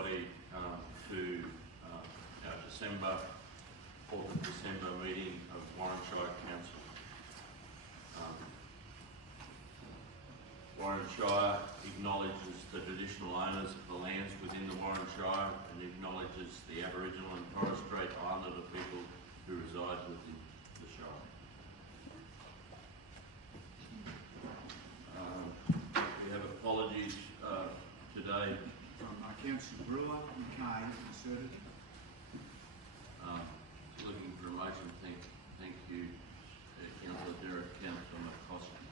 everybody to our December, 4th of December meeting of Warranshire Council. Warranshire acknowledges the traditional owners of the lands within the Warranshire and acknowledges the Aboriginal and Torres Strait Islander people who reside within the Shire. We have apologies today. Councillor Brewer, McKay, inserted. Looking for a motion. Thank you, Councillor Derek, Councillor McCoskey.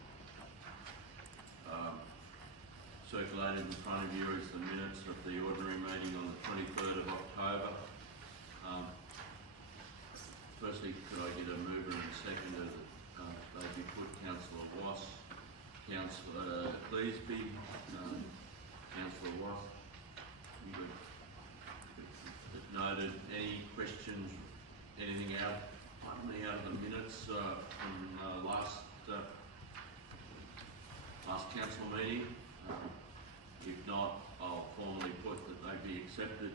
Circulated in front of you is the minutes of the ordinary meeting on the 23rd of October. Firstly, could I get a mover and seconder that they be put? Councillor Wass, Councillor Cleesby, Councillor Wass. Noted. Any questions? Anything out of the minutes from last council meeting? If not, I'll formally put that they be accepted.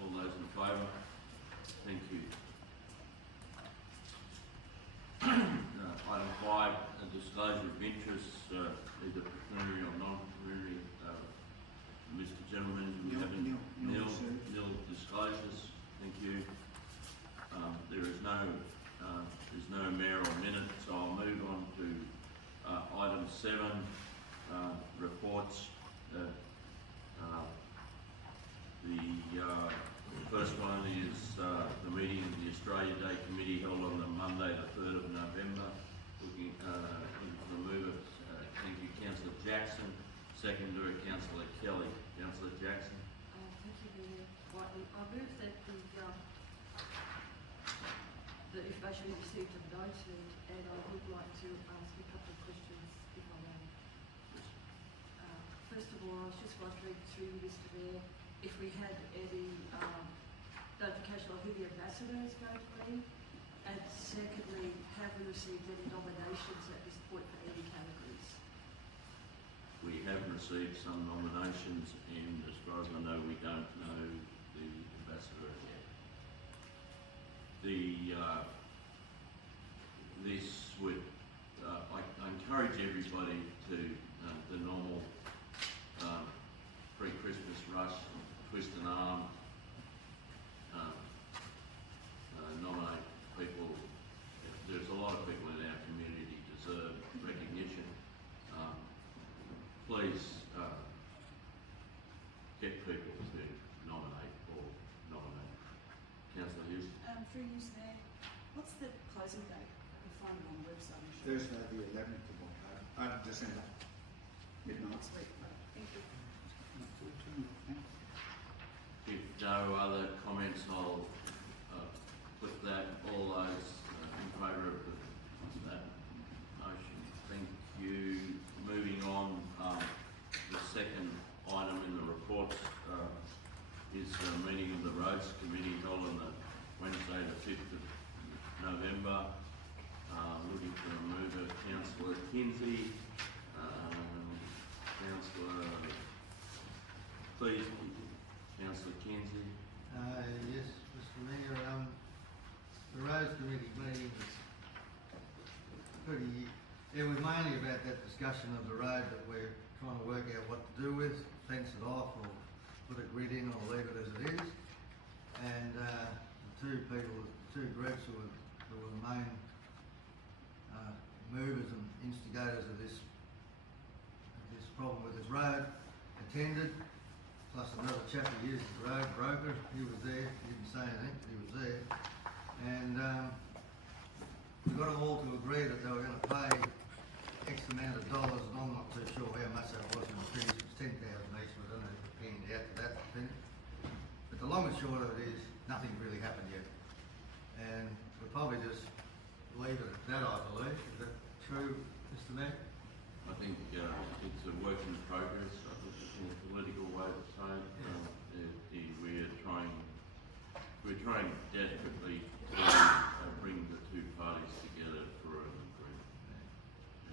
All those in favour? Thank you. Item 5, a disclosure of interests, either pecuniary or non-pecuniary. Mr. Gentleman, we have nil disclosures. Thank you. There's no mayor or minute, so I'll move on to item 7, reports. The first one is the meeting of the Australia Day Committee held on the Monday, the 3rd of November. Looking for the mover, thank you, Councillor Jackson. Seconder, Councillor Kelly. Councillor Jackson. Thank you, Mayor Whiteley. I move that the information we received and noted, and I would like to ask a couple of questions, if I may. First of all, I was just wondering through you, Mr. Mayor, if we had any notification on who the ambassador is going to be, and secondly, have we received any nominations at this point for any categories? We have received some nominations, and as far as I know, we don't know the ambassador yet. This would, I encourage everybody to the normal pre-Christmas rush, twist an arm, nominate people. There's a lot of people in our community deserve recognition. Please get people to nominate or nominate. Councillor Hughes. Through you, Mayor, what's the closing date? You'll find it on the website, I'm sure. Thursday the 11th of October, December, midnight. Sweet. Thank you. If no other comments, I'll put that. All those in favour of that motion. Thank you. Moving on, the second item in the report is a meeting of the Roads Committee held on the Wednesday the 5th of November. Looking for a mover, Councillor Kinsey. Councillor, please, Councillor Kinsey. Yes, Mr. Mayor, the Roads Committee meeting was pretty, it was mainly about that discussion of the road that we're trying to work out what to do with, fence it off or put a grid in or leave it as it is. And the two groups who were the main movers and instigators of this problem with this road attended, plus another chap who used the road, broker. He was there. He didn't say anything, but he was there. And we got them all to agree that they were going to pay X amount of dollars, and I'm not too sure how much that was in the finish. It was 10,000 each, but I don't know if it panned out to that finish. But the long and short of it is, nothing really happened yet. And we'll probably just leave it at that, I believe. Is that true, Mr. Mayor? I think it's a work in progress. I think it's a political way to say it. We're trying desperately to bring the two parties together for an agreement.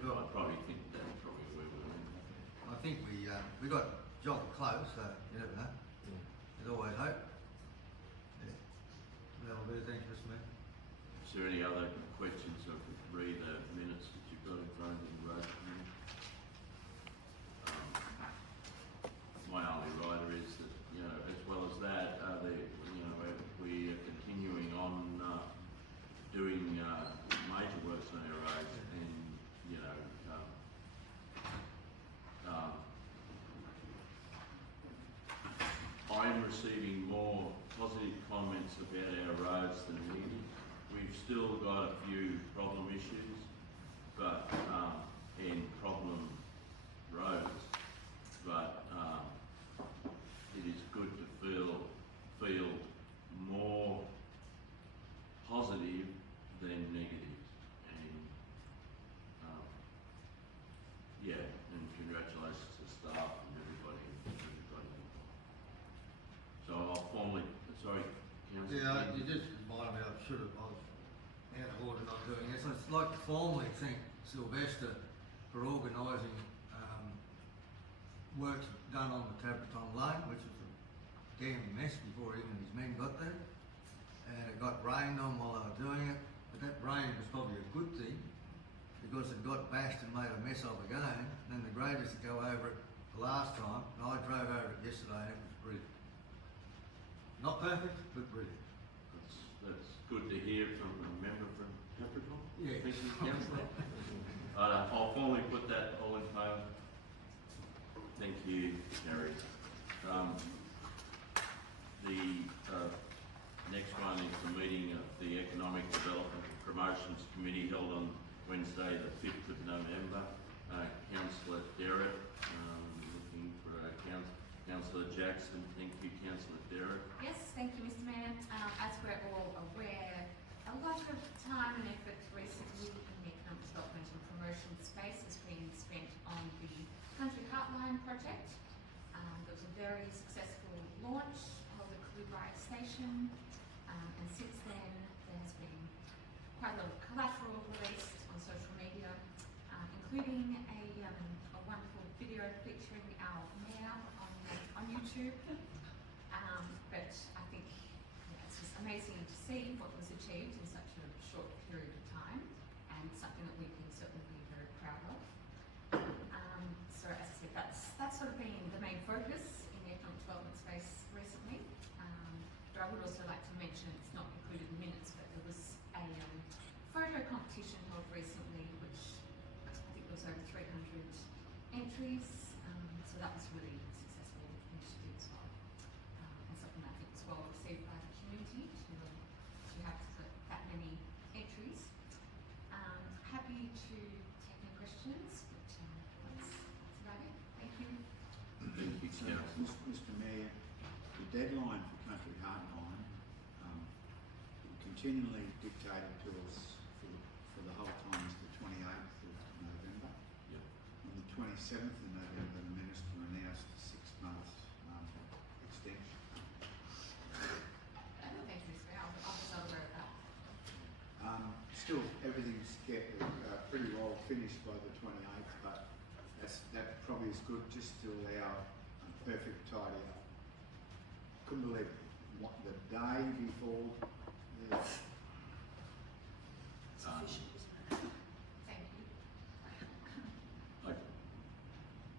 Well, I probably think that's probably where we're at. I think we got jolly close, so you never know. there's always hope. Yeah. That'll do, thanks, Mr Mayor. Is there any other questions? I could read the minutes that you've got in front of you, Road Committee. My only rider is that, you know, as well as that, we are continuing on doing major works on our roads, and you know, I'm receiving more positive comments about our roads than negative. We've still got a few problem issues, but and problem roads, but it is good to feel more positive than negative, and yeah, and congratulations to staff and everybody. So I'll formally, sorry, Councillor. Yeah, you just reminded me, I was out of order not doing this. I'd like to formally thank Sylvester for organising works done on the Tabberton Lane, which was a damn mess before even his men got there. And it got rained on while they were doing it, but that rain was probably a good thing because it got bashed and made a mess of again. And then the graders to go over it the last time, and I drove over it yesterday and it was brilliant. Not perfect, but brilliant. That's good to hear from a member from Capricorn. Yeah. Thank you, Councillor. I'll formally put that all in favour. Thank you, Gary. The next one is the meeting of the Economic Development and Promotions Committee held on Wednesday the 5th of November. Councillor Derrick, looking for Councillor Jackson. Thank you, Councillor Derrick. Yes, thank you, Mr Mayor. As we're all aware, a lot of time and effort recently in the economic development and promotion space has been spent on the Country Heartline project. There was a very successful launch of the Coolbright station, and since then there has been quite a lot of collateral released on social media, including a wonderful video featuring our mayor on YouTube. But I think it's just amazing to see what was achieved in such a short period of time, and something that we can certainly be very proud of. So as I said, that's sort of been the main focus in the economic development space recently. But I would also like to mention, it's not included in minutes, but there was a photo competition held recently, which I think was over 300 entries. So that was really successful initiative as well, and something I think was well received by the community to have that many entries. Happy to take any questions, but that's about it. Thank you. Thank you, So, Councillor. Mr Mayor, the deadline for Country Heartline continually dictated to us for the whole time is the 28th of November. Yep. On the 27th of November, the Minister announced a 6-month extension. Thank you, Mr. Mayor. I was aware of that. Still, everything's pretty well finished by the 28th, but that probably is good just to allow a perfect tidy up. Couldn't believe it. The day before the It's official, isn't it? Thank you.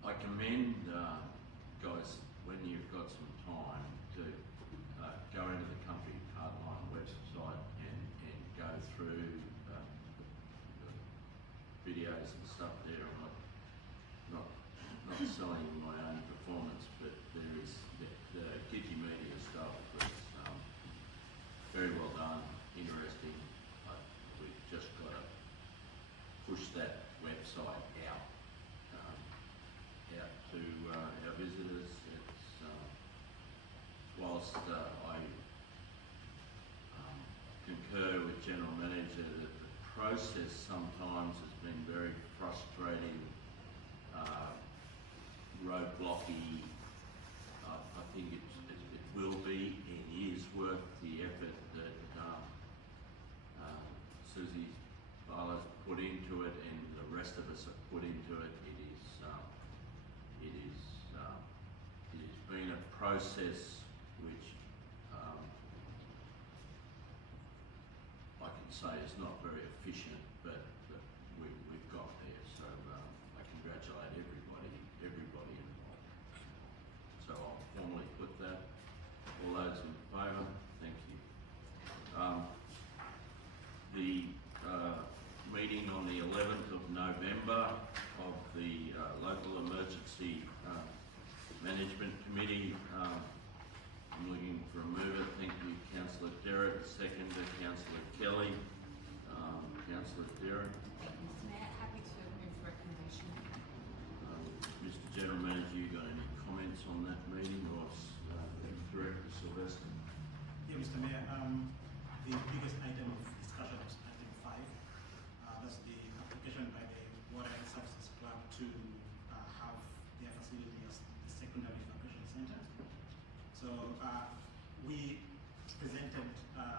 I commend guys when you've got some time to go into the Country Heartline website and go through the videos and stuff there. I'm not selling my own performance, but there is the Gidgy Media stuff was very well done, interesting. We've just got to push that website out to our visitors. It's whilst I concur with General Manager that the process sometimes has been very frustrating, roadblocky. I think it will be and is worth the effort that Susie Barlow's put into it and the rest of us have put into it. It has been a process which say is not very efficient, but we've got there. So I congratulate everybody involved. So I'll formally put that. All those in favour, thank you. The meeting on the 11th of November of the Local Emergency Management Committee. I'm looking for a mover. Thank you, Councillor Derrick. Seconder, Councillor Kelly. Councillor Derrick. Mr Mayor, happy to move the recommendation. Mr General Manager, you got any comments on that meeting, or Director Sylvester? Yeah, Mr. Mayor, the biggest item of discussion was item 5. That's the application by the Water and Services Club to have their facility as the secondary evacuation center. So we presented the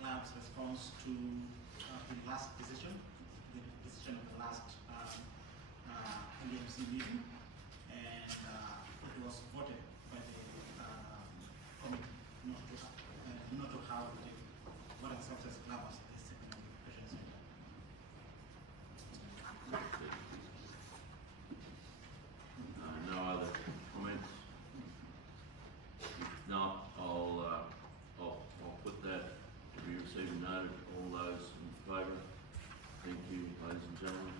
club's response to the last decision, the decision of the last LMC meeting, and it was voted by the committee not to have the Water and Services Club as the secondary evacuation center. No other comments? If not, I'll put that to be received and noted. All those in favour? Thank you, ladies and gentlemen.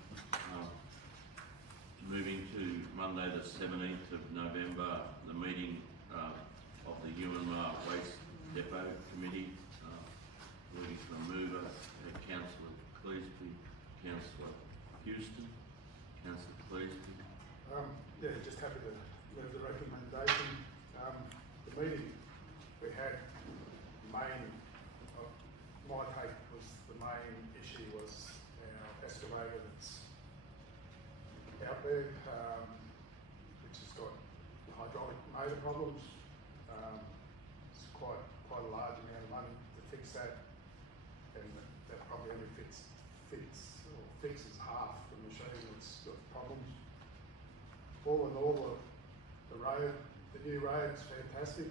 Moving to Monday the 17th of November, the meeting of the Umanma Waste Depot Committee. Looking for a mover, Councillor Cleasby, Councillor Houston, Councillor Cleasby. Yeah, just happy to move the recommendation. The meeting we had, my take was the main issue was our excavator that's out there, which has got hydraulic motor problems. It's quite a large amount of money to fix that, and that probably only fixes half the machine that's got problems. All in all, the new road's fantastic.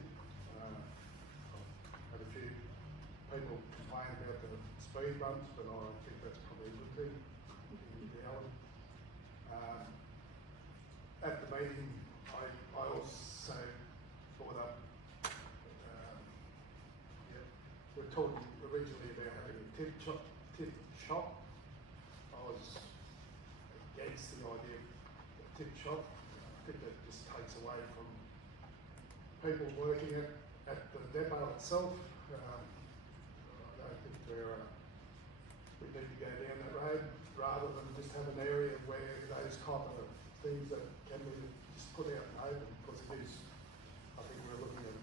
I've had a few people complain about the speed bumps, but I think that's probably a good thing in reality. At the meeting, I also brought up, we're talking originally about having a tip shop. I was against the idea of a tip shop. I think that just takes away from people working at the depot itself. I don't think we need to go down that road, rather than just have an area where those type of things that can be just put out and open, because it is, I think we're looking at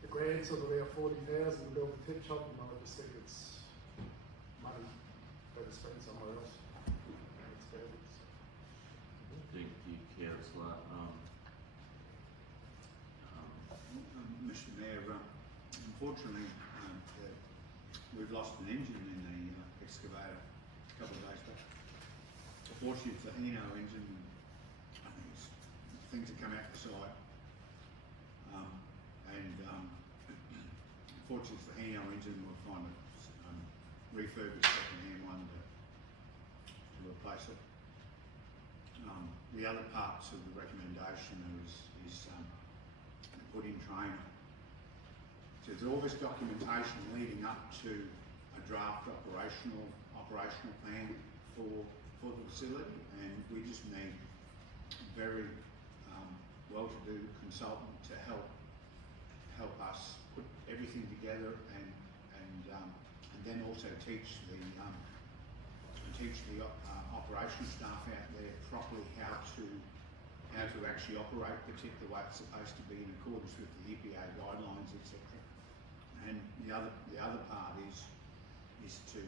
the grants of about 40,000 to build a tip shop, and I just think it's money better spent somewhere else. It's better. Thank you, Councillor. Mr Mayor, unfortunately, we've lost an engine in the excavator a couple of days back. Fortunately, it's the Hino engine. I think things have come out the side, fortunately, it's the Hino engine. We'll find a refurbished second-hand one to replace it. The other parts of the recommendation is put in trainer. So there's all this documentation leading up to a draft operational plan for the facility, and we just need a very well-to-do consultant to help us put everything together and then also teach the operations staff out there properly how to actually operate the tip the way it's supposed to be in accordance with the EPA guidelines, etc. And the other part is to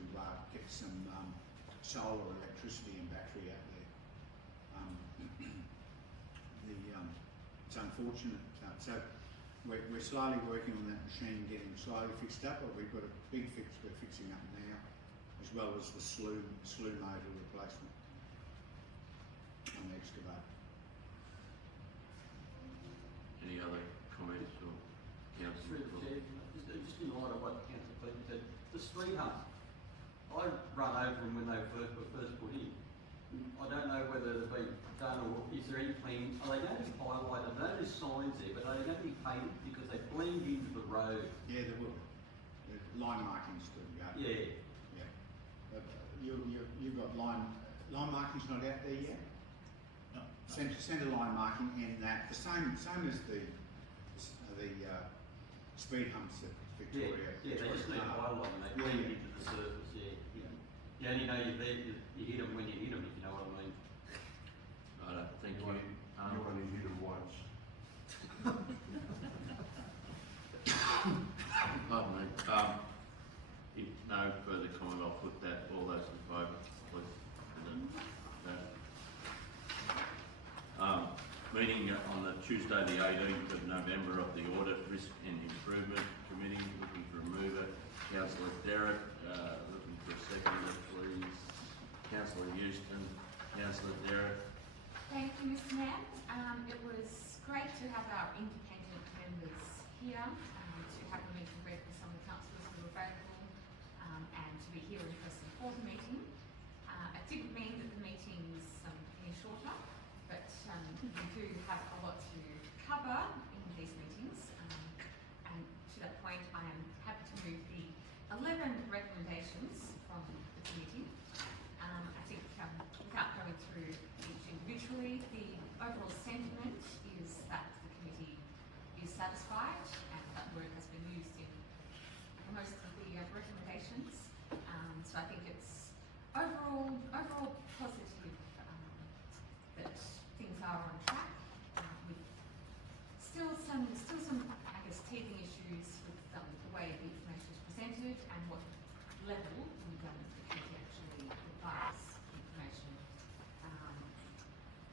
get some solar electricity and battery out there. It's unfortunate. So we're slowly working on that machine, getting slowly fixed up. But we've got a big fix we're fixing up now, as well as the slew motor replacement on the excavator. Any other comments or councillors? Just in light of what speed humps. I run over them when they were first put in. I don't know whether they've been done or is there any plan, are they going to be highlighted? I know there's signs there, but are they going to be painted because they blend into the road? Yeah, there will. The line markings still go. Yeah. Yeah. But you've got line markings not out there yet? No. Centre line marking and that, the same as the speed humps at Victoria. Yeah, they just need highlighting, they blend into the surface, yeah. You only know you're there, you hit them when you hit them, if you know what I mean. Right, thank you. You only hit them once. Pardon me. If no further comment, I'll put that, all those in favour, please. Meeting on the Tuesday the 18th of November of the Audit, Risk and Improvement Committee, looking for a mover. Councillor Derrick, looking for a seconder, please. Councillor Houston, Councillor Derrick. Thank you, Mr. Mayor. It was great to have our independent members here, to have a meeting read with some of the councillors who were available, and to be here in person for the meeting. It didn't mean that the meeting's any shorter, but we do have a lot to cover in these meetings, and to that point I am happy to move the 11 recommendations from the committee. I think without going through each individually, the overall sentiment is that the committee is satisfied and that word has been used in most of the recommendations. So I think it's overall positive that things are on track. With still some I guess teething issues with the way the information is presented and what level the committee actually provides information.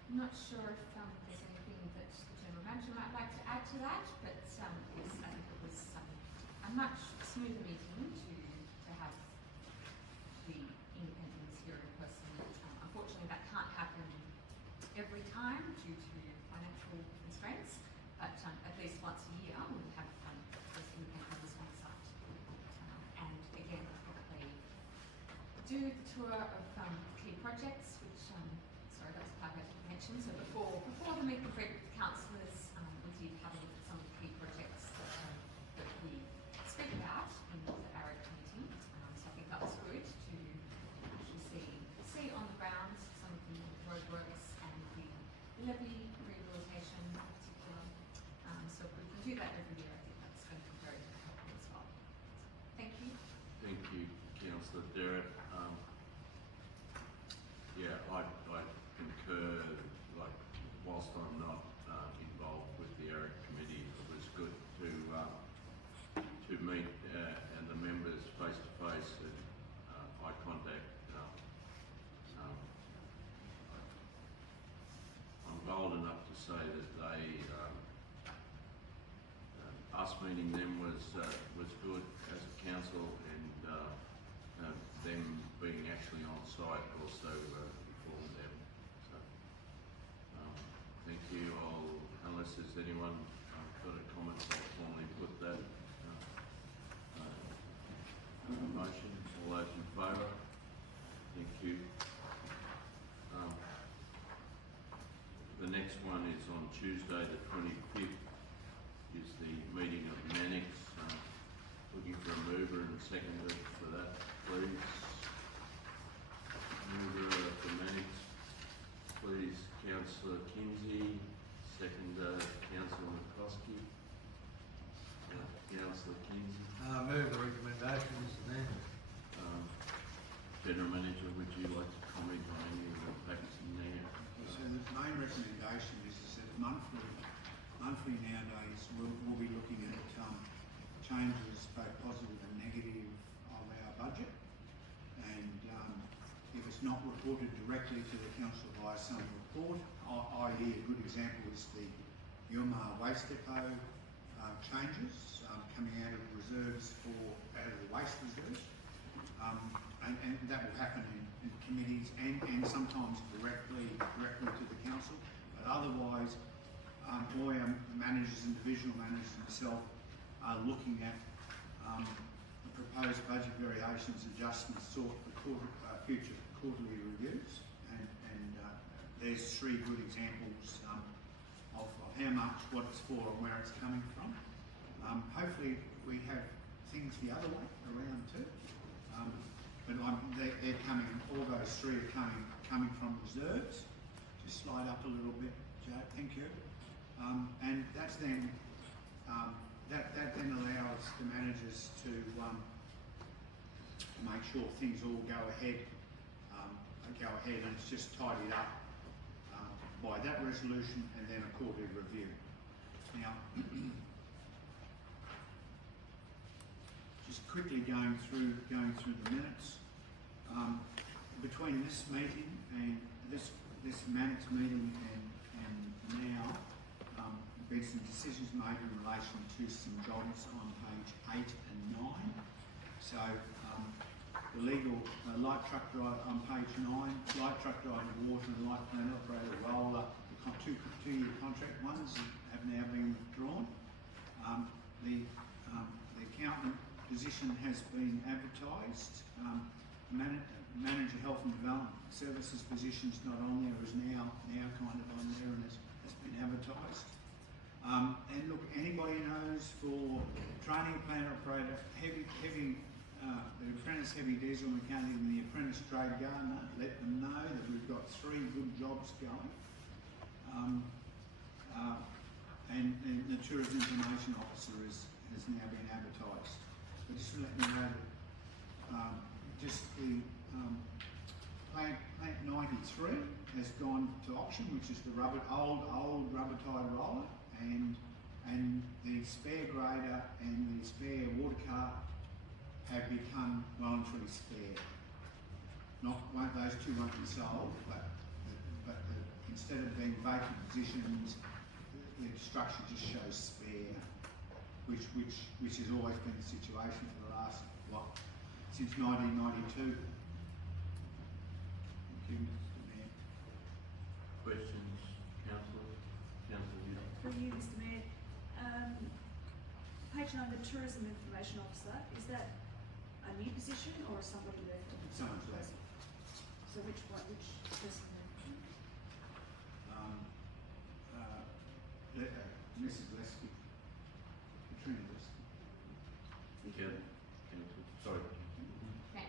I'm not sure if there's anything that the General Manager might like to add to that, but yes, I think it was a much smoother meeting to have the independents here in person. Unfortunately, that can't happen every time due to financial constraints, but at least once a year we'll have those independents on site. And again, probably do the tour of key projects, which sorry, that was part I didn't mention. So before the meet and greet with the councillors, we did have a look at some of the key projects that we speak about in the ARIC meeting. So I think that was good to actually see on the ground some of the roadworks and the levy rehabilitation in particular. So if we can do that every year, I think that's going to be very helpful as well. Thank you. Thank you, Councillor Derrick. Yeah, I concur, like, whilst I'm not involved with the ARIC committee, it was good to meet and the members face to face and eye contact. I'm bold enough to say that us meeting them was good as a council, and them being actually on site also informed them. So, thank you. Unless there's anyone got a comment, I'll formally put that motion. All those in favour? Thank you. The next one is on Tuesday the 25th, is the meeting of Mannix. Looking for a mover and seconder for that, please. Mover for Mannix, please, Councillor Kinsey. Seconder, Councillor McCoskey. Councillor Kinsey. Move the recommendation, Mr. Mayor. General Manager, would you like to comment on any of the facts in there? So the main recommendation is that monthly nowadays we'll be looking at changes, both positive and negative, of our budget, and if it's not reported directly to the council via some report, i.e. a good example is the Yuma Waste Depot changes coming out of reserves out of the waste reserves, and that will happen in committees and sometimes directly to the council, but otherwise all our managers and divisional managers and myself are looking at the proposed budget variations adjustments sought for future quarterly reviews, and there's 3 good examples of how much, what it's for, and where it's coming from. Hopefully we have things the other way around too. But they're coming. All those 3 are coming from reserves. Just slide up a little bit, Joe. Thank you. And that's then that then allows the managers to make sure things all go ahead, and it's just tidied up by that resolution and then a quarterly review. Now, just quickly going through the minutes. Between this meeting and this Mannix meeting and now, been some decisions made in relation to some jobs on page 8 and 9. So the legal light truck driver on page 9, light truck driver, water and light plant operator, roller, the 2-year contract ones have now been withdrawn. The accountant position has been advertised. Manager health and development services position's not on there, is now kind of on there and has been advertised. And look, anybody knows for training plant operator, the apprentice heavy diesel mechanic and the apprentice trade gardener, let them know that we've got 3 good jobs going. And the tourism information officer has now been advertised. But just to let me know that just the plant 93 has gone to auction, which is the old rubber tide roller, and the spare grader and the spare water cart have become well and truly spare. Those 2 won't be sold, but instead of being vacant positions, the structure just shows spare, which has always been the situation for the last since 1992. Thank you, Mr. Mayor. Questions, councillor? Councillor Hughes? For you, Mr. Mayor, page 9, the tourism information officer, is that a new position or is somebody left? Someone's left. So which person left? Mrs. Lesky. Katrina Lesky. Yeah. Councillor, sorry.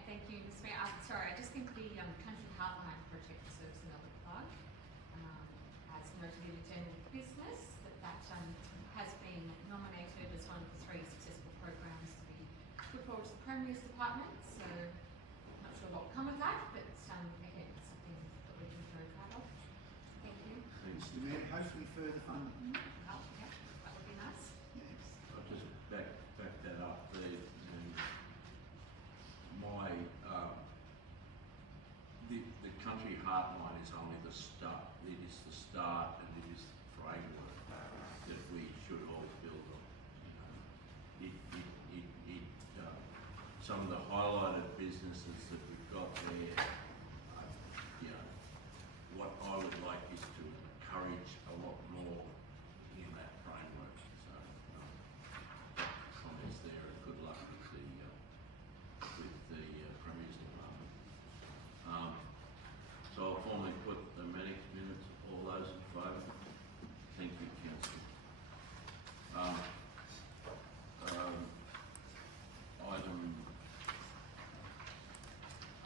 Thank you, Mr. Mayor. Sorry, I just think the Country Heartline project deserves another plug. As noted in the agenda of business, that has been nominated as one of the 3 successful programs to be put forward to the Premier's Department. So, not sure what will come of that, but again, it's something that we can be very proud of. Thank you. Mr. Mayor, hopefully further funding. Oh, yeah, that would be nice. Yes. I'll just back that up there. And my the country heartline is only the start. It is the start, and it is the framework that we should all build on. Some of the highlighted businesses that we've got there. What I would like is to encourage a lot more in that framework. So, comments there, and good luck with the Premier's Department. So I'll formally put the Mannix minutes. All those in favour? Thank you, Councillor. Item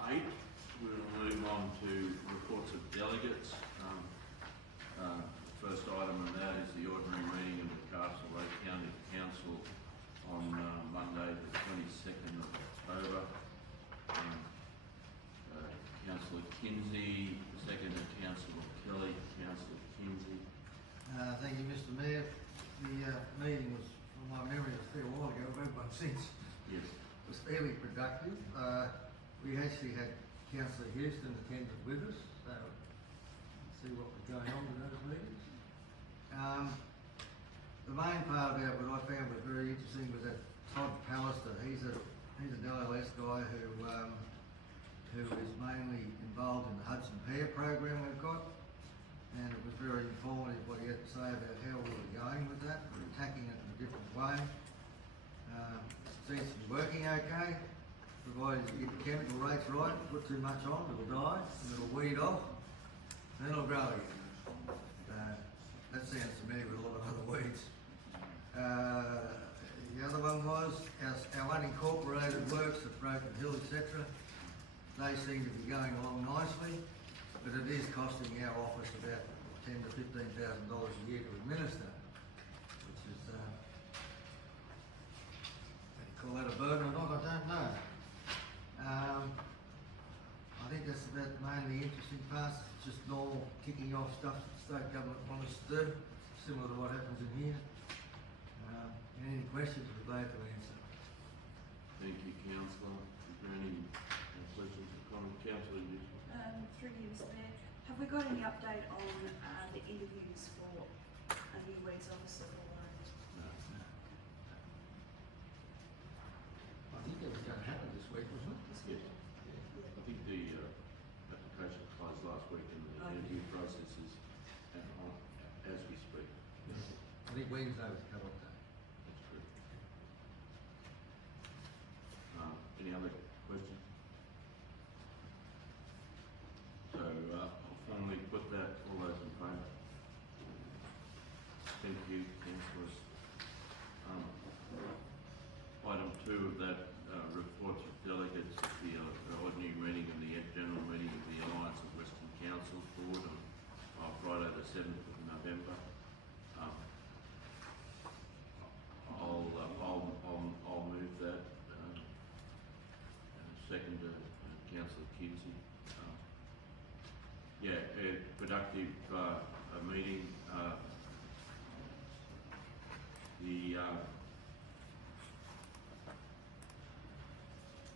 8, we'll move on to reports of delegates. The first item on that is the ordinary meeting of the Castlereagh County Council on Monday the 22nd of October. Councillor Kinsey, seconded Councillor Kelly. Councillor Kinsey. Thank you, Mr. Mayor. The meeting was, from my memory, a fair while ago, but since Yes. it was fairly productive. We actually had Councillor Houston attended with us, so see what was going on in those meetings. The main part about what I found was very interesting was that Todd Pallister. He's an LLS guy who is mainly involved in the Hudson Pair program we've got, and it was very informative what he had to say about how we were going with that. We're attacking it in a different way. Seems to be working okay, provided you get the chemical rates right, put too much on, it'll die, and it'll weed off, and then it'll grow again. That sounds familiar with a lot of other weeds. The other one was our unincorporated works at Broken Hill, etc. They seem to be going along nicely, but it is costing our office about $10,000 to $15,000 a year to administer, which is, call that a burden or not, I don't know. I think that's about mainly interesting parts, it's just normal kicking off stuff that the state government wants us to do, similar to what happens in here. Any questions, we're glad to answer. Thank you, councillor. Is there any questions or comments? Councillor Usman. Through you, Mr Mayor, have we got any update on the interviews for a new weeds officer for Warren? No. I think that was going to happen this week, wasn't it? Yes. I think the application closed last week and the interview process is on as we speak. I think Wednesday was cut off day. That's correct. Any other questions? So I'll formally put that, all those in favour. Thank you, councillors. Item 2 of that report of delegates of the ordinary meeting and the general meeting of the Alliance of Western Councils Board on Friday the 7th of November. I'll move that. Second to Councillor Kinsey. A productive meeting.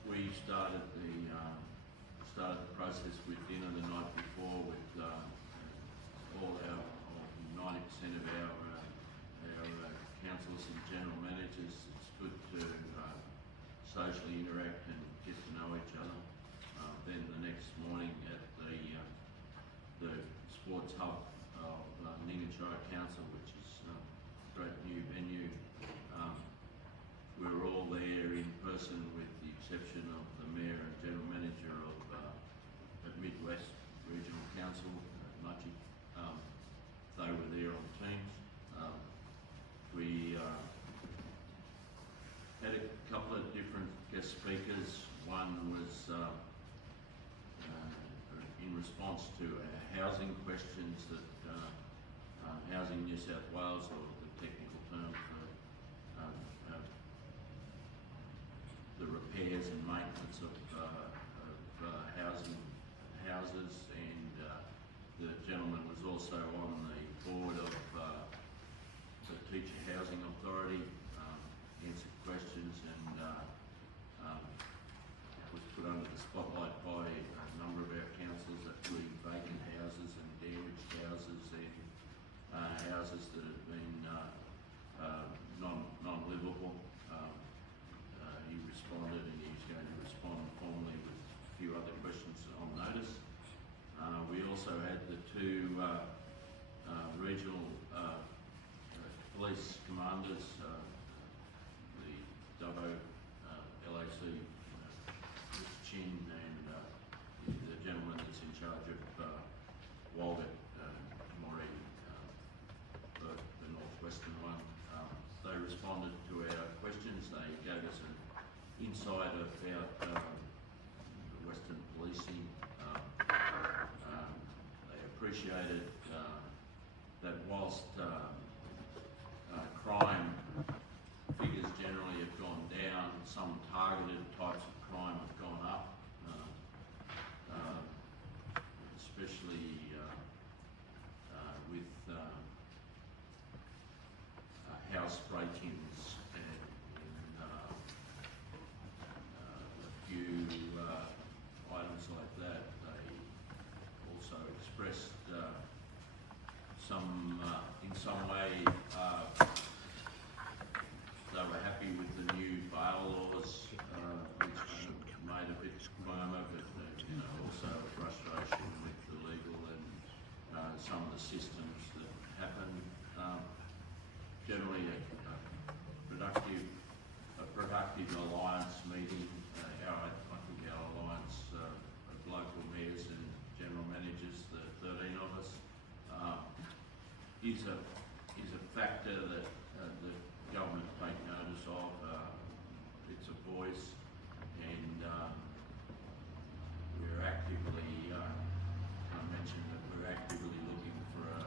We started the process with dinner the night before with all our 90% of our councillors and general managers. It's good to socially interact and get to know each other. Then the next morning at the sports hub of Ningachara Council, which is a great new venue. We were all there in person with the exception of the Mayor and General Manager of Midwest Regional Council, Mudgee. They were there on Teams. We had a couple of different guest speakers. One was in response to our housing questions that Housing New South Wales, or the technical term for the repairs and maintenance of houses, and the gentleman was also on the board of the Teacher Housing Authority, answered questions, and was put under the spotlight by a number of our councillors that were vacant houses and damaged houses and houses that have been non-livable. He responded, and he's going to respond formally with a few other questions on notice. We also had the 2 regional police commanders, the Dubbo LAC, Mr. Chin, and the gentleman that's in charge of Walgett, Moree, the northwestern one. They responded to our questions. They gave us an insight about the Western policing. They appreciated that whilst crime figures generally have gone down, some targeted types of crime have gone up, especially with house break-ins and a few items like that. They also expressed in some way, they were happy with the new bail laws, which made a bit firmer, but also a frustration with the legal and some of the systems that happen. Generally, a productive alliance meeting. 13 of us, is a factor that the government take notice of. It's a voice, and we're actively, I mentioned that we're actively looking for a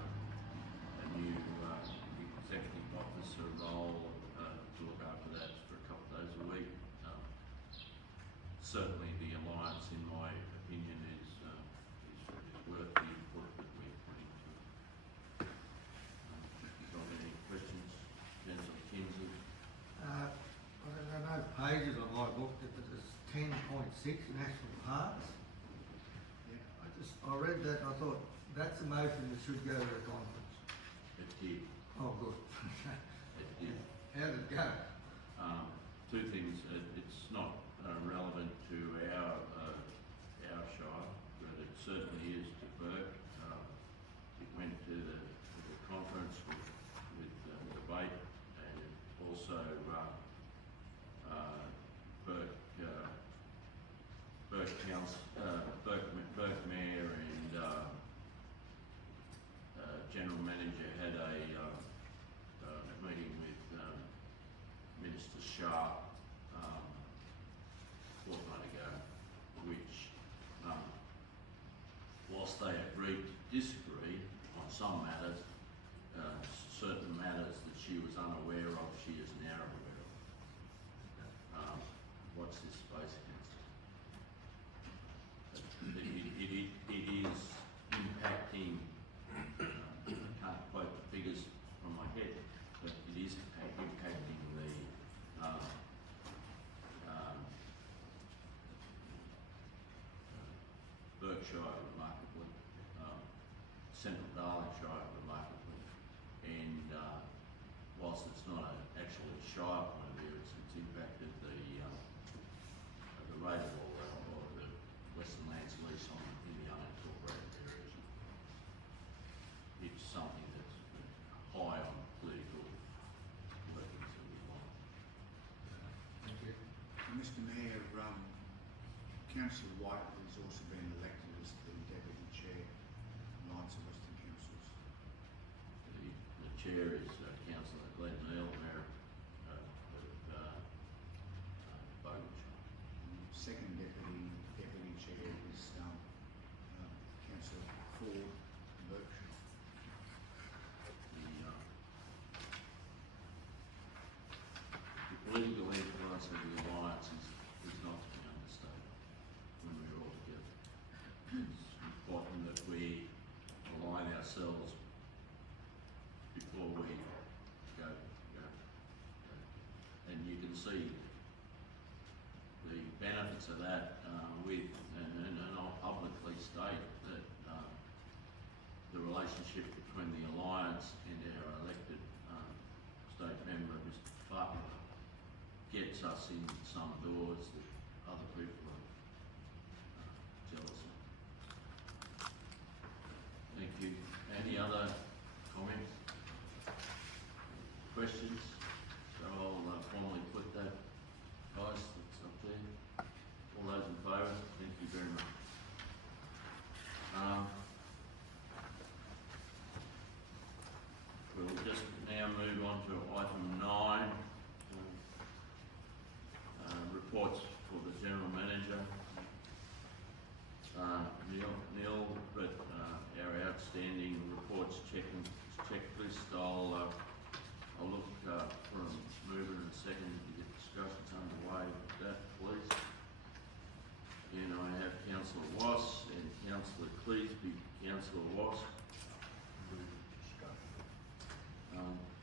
new executive officer role to look after that for a couple of days a week. Certainly the Alliance, in my opinion, is worth the input that we're putting to it. Got any questions, Councillor Kinsley? I don't know pages on my book, but it's 10.6 National Parks. Yeah. I read that and I thought, that's a motion that should go to the conference. It did. Oh, good. It did. How did it go? Two things. It's not relevant to our shire, but it certainly is to Burke. It went to the conference with debate, and also Burke Mayor and General Manager had a meeting with Minister Sharp fortnight ago, which, whilst they agreed to disagree on some matters, certain matters that she was unaware of, she is now aware of. What's this space against it? It is impacting, I can't quote the figures from my head, but it is impacting the Berkshire remarkably, Central Darling Shire remarkably, and whilst it's not actually a shire point of view, it's impacted the rate or the Western Lands lease on in the unincorporated areas. It's something that's high on political workings that we want. Thank you. Mr Mayor, Councillor White has also been elected as the Deputy Chair of Alliance of Western Councils. The chair is Councillor Glenn Neal, Mayor of Bognor. Second Deputy Chair is Councillor Ford Berkshire. The political influence of the Alliance is not to be understated when we're all together. It's important that we align ourselves before we go. And you can see the benefits of that and I'll publicly state that the relationship between the Alliance and our elected state member, Mr. Butler, gets us in some doors that other people are jealous of. Thank you. Any other comments? Questions? So I'll formally put that, guys, that's up there. All those in favour, thank you very much. We'll just now move on to item 9. Reports for the General Manager. Neil, but our outstanding reports checklist, I'll look for a mover in a second to get discussions underway with that, please. And I have Councillor Wass and Councillor Cleesby. Councillor Wass.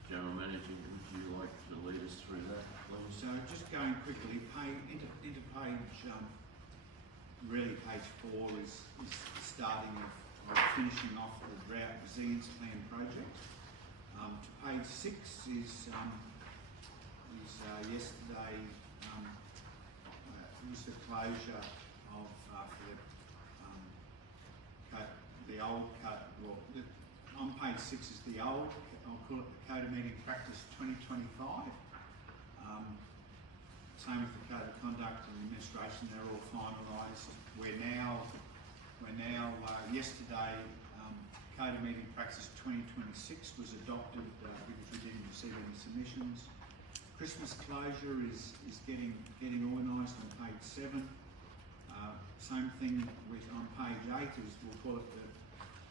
General Manager, would you like to lead us through that, please? So just going quickly, into page, really page 4 is the starting of finishing off the Drought Resilience Plan project. To page 6 is yesterday was the closure of the old cut. Well, on page 6 is the old, I'll call it the Code of Meeting Practice 2025. Same with the Code of Conduct and Administration, they're all finalised. We're now yesterday Code of Meeting Practice 2026 was adopted because we didn't receive any submissions. Christmas closure is getting organised on page 7. Same thing with on page 8 is we'll call it the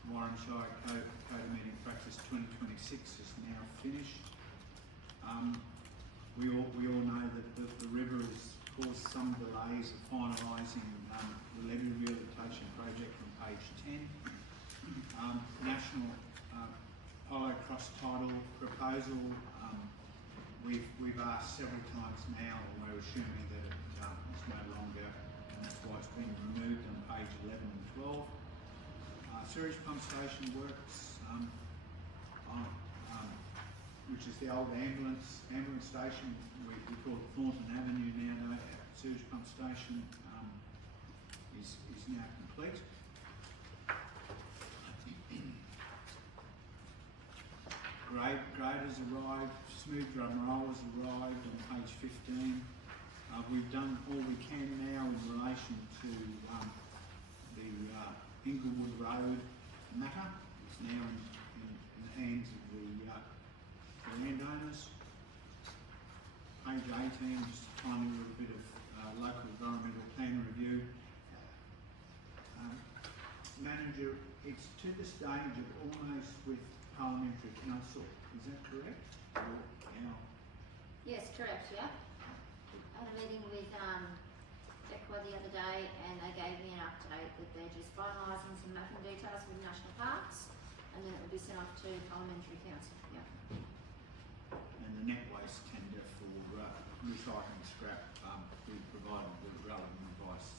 Warren Shire Code of Meeting Practice 2026 is now finished. We all know that the river has caused some delays of finalising the levy rehabilitation project on page 10. National Polo Cross title proposal. We've asked several times now, and we're assuming that it's no longer, and that's why it's been removed on page 11 and 12. Sewage pump station works, which is the old ambulance station. We call it Thornton Avenue now. No, sewage pump station is now complete. Graders arrived, smooth drum rollers arrived on page 15. We've done all we can now in relation to the Inglewood Road matter. It's now in the hands of the landowners. Page 18, just a tiny little bit of local environmental plan review. Manager, it's to the stage of almost with Parliamentary Council, is that correct? Yes, correct, yeah. I had a meeting with ECWA the other day and they gave me an update that they're just finalising some mapping details with National Parks and then it will be sent off to Parliamentary Council, yeah. And the net waste tender for recycling scrap, we provided with relevant advice.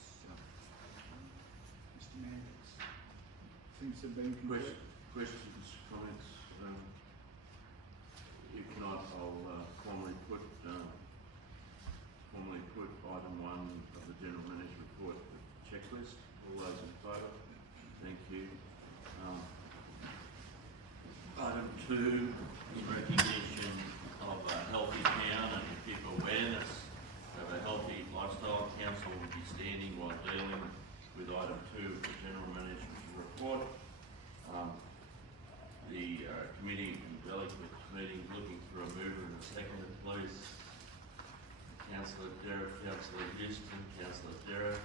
Mr. Manders, things have been complete. Questions, comments? If not, I'll formally put item 1 of the General Manager's report, the checklist. All those in favour? Thank you. Item 2 is recognition of a healthy town and to keep awareness of a healthy lifestyle. Council will be standing while dealing with item 2 of the General Manager's report. The committee and delegate meeting looking for a mover and a seconder, please. Councillor Derrick, Councillor Houston, Councillor Derrick.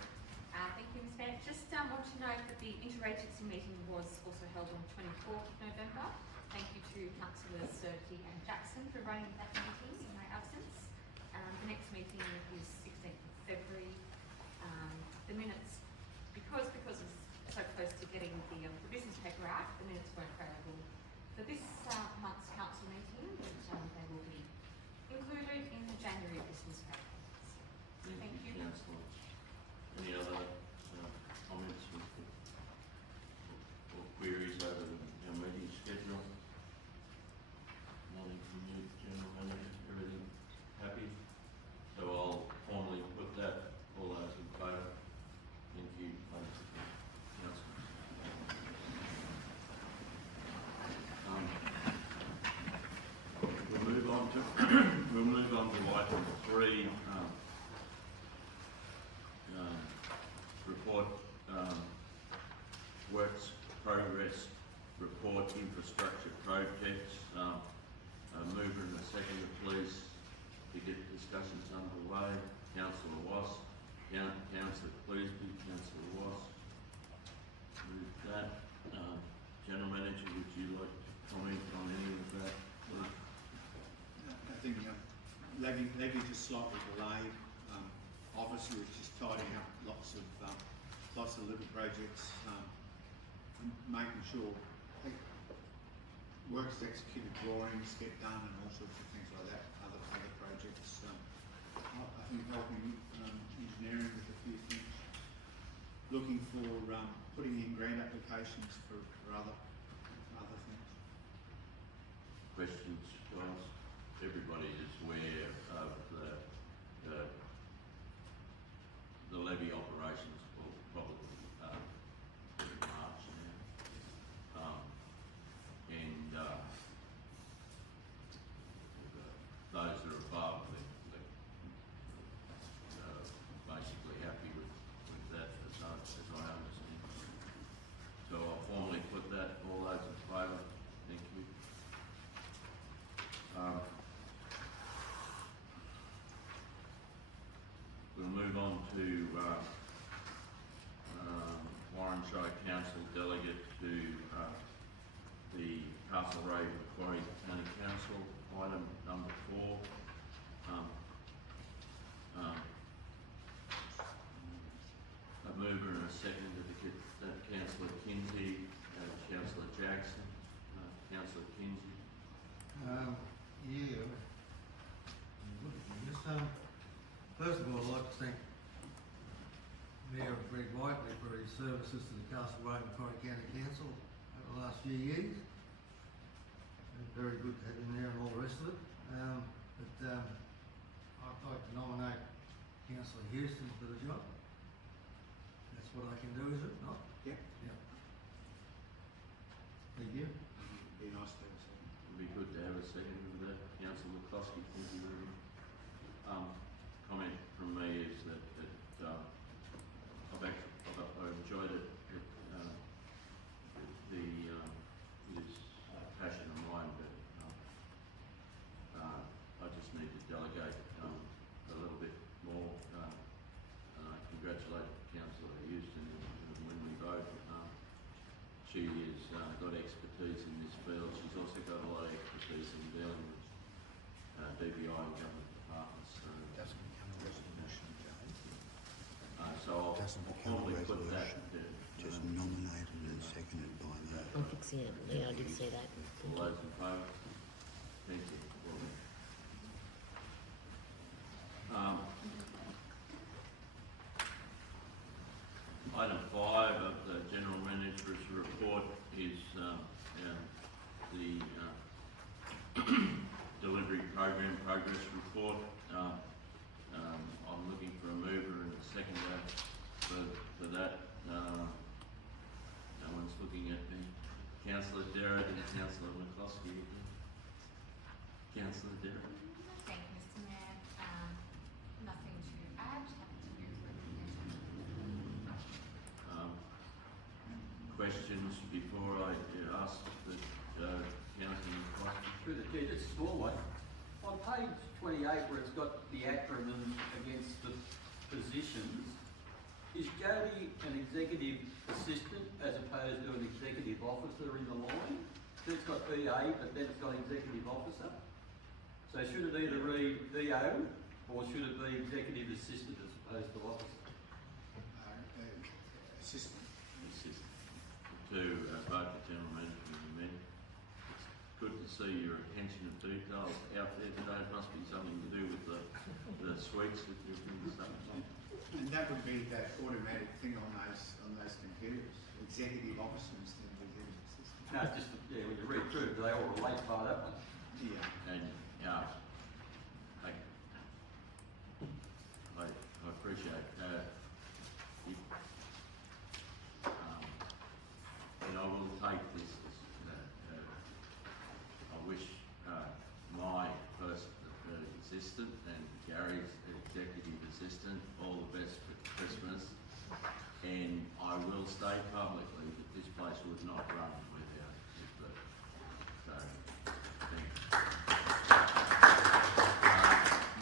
Thank you, Mr. Mayor. Just want to note that the interagency meeting was also held on 24th of November. Thank you to Councillors Surkey and Jackson for running that meeting in my absence. The next meeting is 16th of February. The minutes, because it's so close to getting the business paper out, the minutes weren't available for this month's council meeting, but they will be included in the January business paper. Thank you. Councillor. Any other comments or queries over our meeting schedule? Nothing from you, General Manager. Everything happy? So I'll formally put that. All those in favour? Thank you, ladies and councillors. We'll move on to item 3. Report works progress report infrastructure projects. Mover and a seconder, please, to get discussions underway. Councillor Wass, Councillor Cleasby, Councillor Wass. With that, General Manager, would you like to comment on any of that? I think levy just slightly delayed. Obviously, it's just tidying up lots of little projects, and making sure works executed, drawings get done, and all sorts of things like that. Other projects. I think helping engineering with a few things. Looking for putting in grant applications for other things. Questions to ask? Everybody is aware of the levy operations will probably in March now. And those that are above, basically happy with that as I understand. So I'll formally put that, all those in move on to Warranshire Council delegate to the Castlereagh Macquarie County Council, item number 4. A mover and a seconder to get Councillor Kinsey, Councillor Jackson, Councillor Kinsey. Yeah. Just, first of all, I'd like to thank Mayor Greg Whiteley for his services to the Castlereagh Macquarie County Council over the last few years. Very good to have him there and all the rest of it. I'd like to nominate Councillor Houston for the job. That's what I can do, is it not? Yep. Yep. Thank you. Be nice to have a second. It'd be good to have a second for that. Councillor McCloskey, thank you very much. Comment from me is that I've enjoyed it. His passion of mine, but I just need to delegate a little bit more. Congratulate Councillor Houston when we vote. She has got expertise in this field. She's also got a lot of expertise in dealing with DBI and government departments. So, Doesn't become a resolution, Jay. so I'll Doesn't become a formally put that. resolution. Just nominated and seconded by the. I'm fixing it. Yeah, I did see that. All those in favour? Thank you. Item 5 of the General Manager's report is the delivery program progress report. I'm looking for a mover and a seconder for that. No one's looking at me. Councillor Derrett and Councillor McCloskey. Councillor Derrett. Thank you, Mr. Mayor. Nothing to add. Happy to move resignation. Questions before I ask the Councillor McCloskey? Through the chair, just a small one. On page 28, where it's got the acronyms against the positions, is Jody an executive assistant as opposed to an executive officer in the line? So it's got EA, but then it's got executive officer. So should it either read EO or should it be executive assistant as opposed to officer? Assistant. To both the General Manager and the Mayor. It's good to see your attention to details out there today. It must be something to do with the sweets that you've been stuff on. And that would be that automatic thing on those computers. Executive officer instead of executive assistant. No, it's just, yeah, when you read through it, they all relate by that one. Yeah. And I appreciate and I will take this as I wish my first assistant and Gary's executive assistant all the best for Christmas, and I will state publicly that this place would not run without his birth. So, thank you.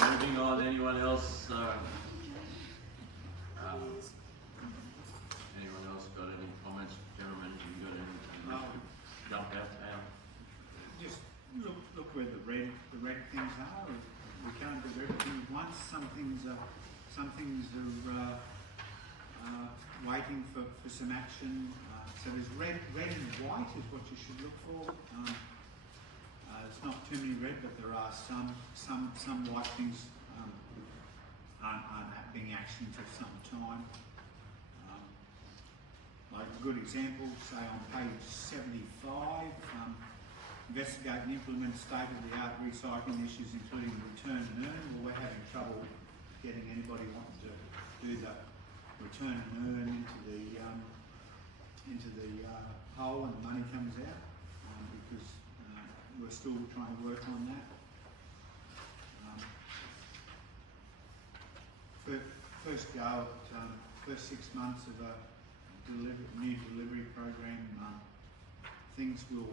Moving on, anyone else? Anyone else got any comments? Gentlemen, have you got anything jump out now? Just look where the red things are. We can't do everything at once. Some things are waiting for some action. So there's red and white is what you should look for. There's not too many red, but there are some white things aren't being actioned for some time. Like a good example, say on page 75, investigate and implement state-of-the-art recycling issues, including return and earn. Well, we're having trouble getting anybody wanting to do the return and earn into the hole and the money comes out, because we're still trying to work on that. First go at first 6 months of a new delivery program, things will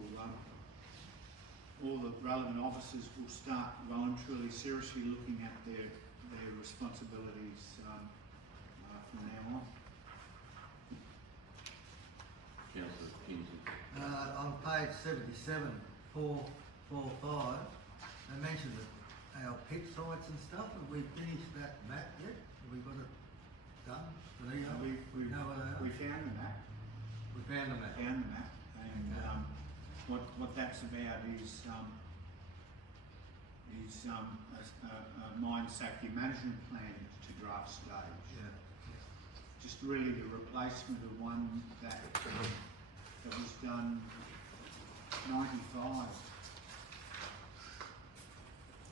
all the relevant officers will start well and truly seriously looking at their responsibilities from now on. Councillor Kinsey. On page 77, 445, they mentioned that our pit sites and stuff. Have we finished that map yet? Have we got it done? Do they know? We know where they are? we found the map. We found the map. Found the map, and what that's about is a mine safety management plan to draft stage. Yeah. Just really the replacement of one that was done 95.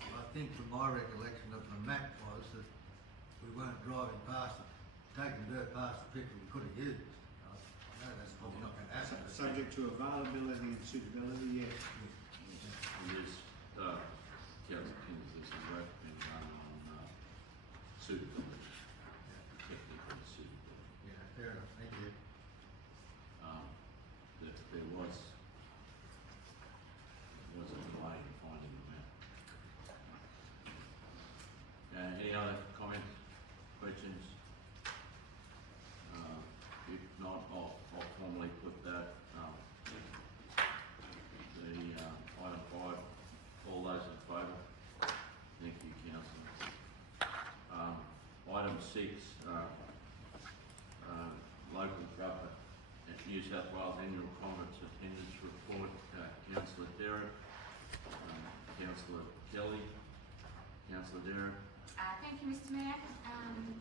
I think from my recollection of the map was that we weren't driving past it, taking dirt past the pit that we could have used. I know that's probably not going to happen. but- Subject to availability and suitability, yes. Yes, Councillor Kinsey, there's some work being done on suitability, technical suitability. Yeah, fair enough, thank you. There was a delay in finding the map. Any other comments, questions? If not, I'll formally put that, item 5, all those in favour? Thank you, councillor. Item 6, local government, New South Wales Annual Conference Attendance Report, Councillor Derrick, Councillor Kelly, Councillor Derrick. Thank you, Mr. Mayor.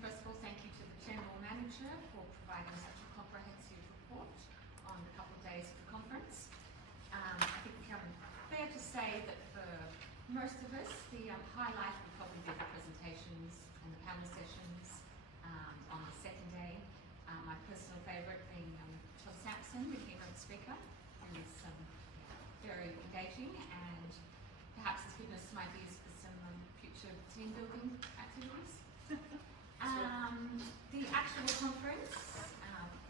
First of all, thank you to the General Manager for providing such a comprehensive report on a couple of days of the conference. I think fair to say that for most of us, the highlight would probably be the presentations and the panel sessions on the second day. My personal favourite being Todd Sampson, the keynote speaker, who is very engaging and perhaps has given us some ideas for some future team building activities. The actual conference,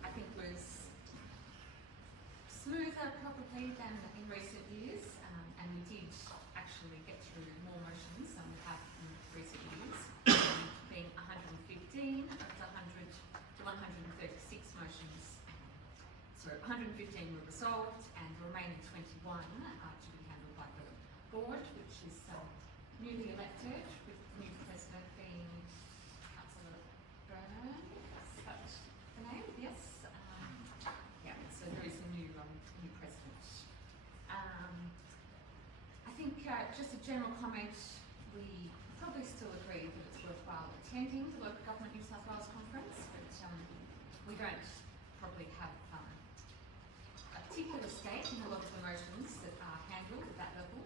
I think, was smoother probably than in recent years, and we did actually get through more motions than we have in recent years, being 115 of the 100 to 136 motions. So 115 were resolved, and the remaining 21 are to be handled by the board, which is newly elected, with the new president being Councillor Byrne. Is that the name? Yes. Yeah. So there is a new president. I think just a general comment. We probably still agree that it's worthwhile attending the Local Government New South Wales Conference, but we don't probably have a particular stake in a lot of the motions that are handled at that level,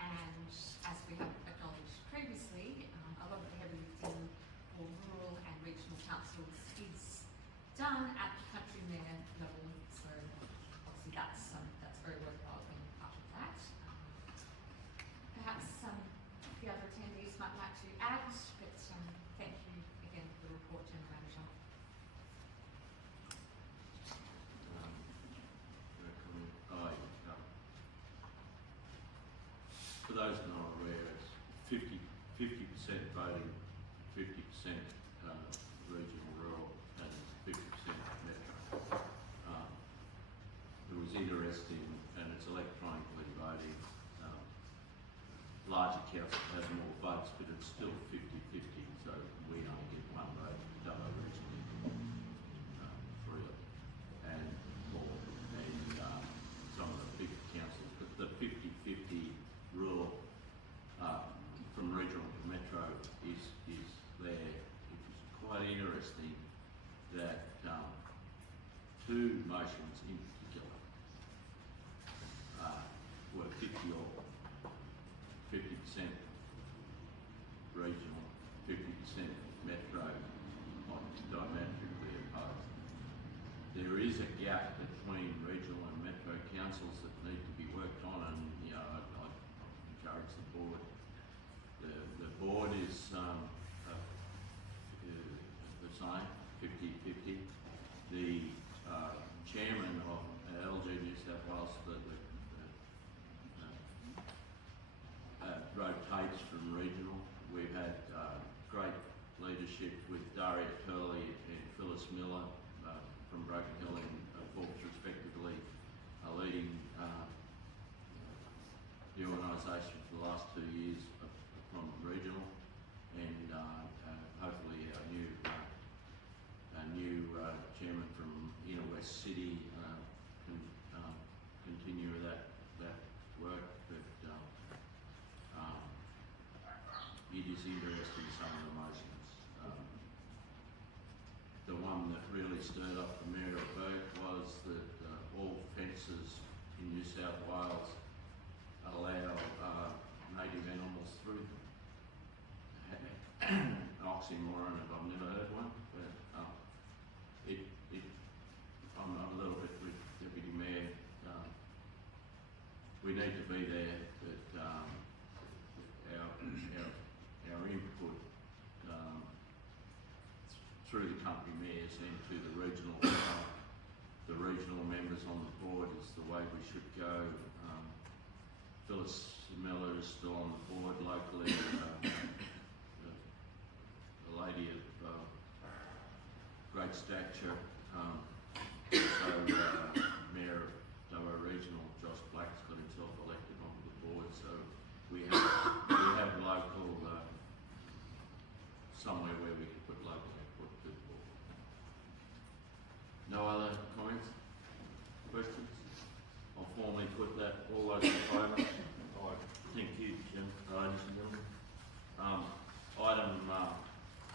and as we have acknowledged previously, a lot of the heavy lifting for rural and regional councils is done at the country mayor level, so obviously that's very worthwhile being part of that. Perhaps the other attendees might like to add, but thank you again for the report, General Manager. For those not aware, it's 50% voting, 50% regional, rural, and 50% metro. It was interesting, and it's electronically voting. Larger council has more votes, but it's still 50-50, so we only get one vote, Dubbo regionally, freely, and more than some of the bigger councils. But the 50-50 rule from regional to metro is there. It was quite interesting that two motions in particular were 50 or 50% regional, 50% metro, diametrically opposed. There is a gap between regional and metro councils that need to be worked on, and I encourage the board. The board is the same, 50-50. The chairman of LG New South Wales, the leadership with Daria Turley and Phyllis Miller from Broken Hill and Forbes respectively, leading the organisation for the last 2 years from regional, and hopefully our new chairman from Inner West City can continue that work. But it is interesting, some of the motions. The one that really stirred up the Mayor of Bourke was that all fences in New South Wales allow native animals through them. An oxymoron if I've never heard one, but I'm a little bit with Deputy Mayor. We need to be there, but our input through the company mayors and to the regional members on the board is the way we should go. Phyllis Miller is still on the board locally, a lady of great stature. Mayor of Dubbo Regional, Josh Black's got himself elected onto the board, so we have local, somewhere where we can put local input to the board. No other comments? Questions? I'll formally put that, all those in favour? Thank you, Jim, ladies and gentlemen.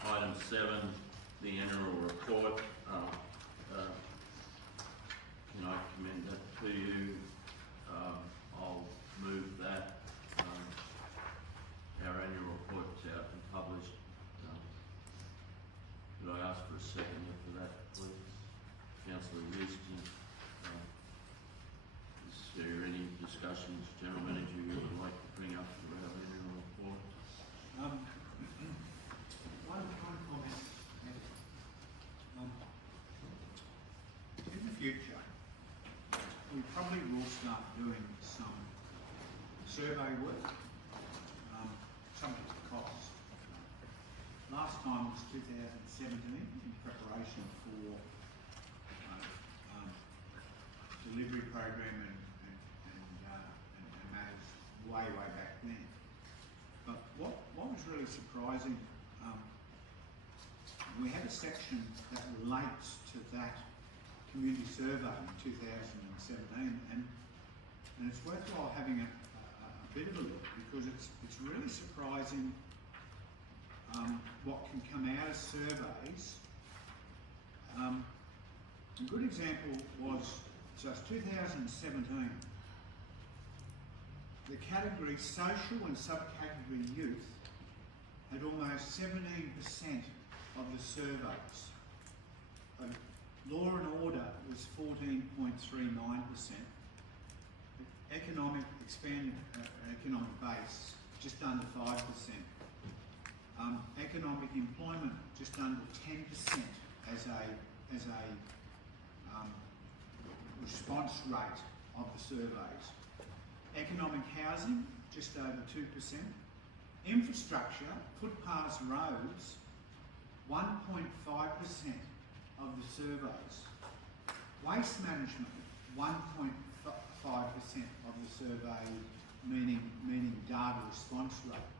Item 7, the annual report. Can I commend that to you? I'll move that. Our annual report's out and published. Could I ask for a second for that, please? Councillor Houston. Is there any discussions, General Manager, you would like to bring up about our annual report? One comment. In the future, we probably will start doing some survey work, subject to cost. Last time was 2017 in preparation for delivery program and matters way back then. But what was really surprising, we had a section that relates to that community survey in 2017, and it's worthwhile having a bit of a look, because it's really surprising what can come out of surveys. A good example was just 2017. The category social and subcategory youth had almost 17% of the surveys. Law and order was 14.39%. Expanded economic base, just under 5%. Economic employment, just under 10% as a response rate of the surveys. Economic housing, just over 2%. Infrastructure, footpaths, roads, 1.5% of the surveys. Waste management, 1.5% of the survey, meaning data response rate.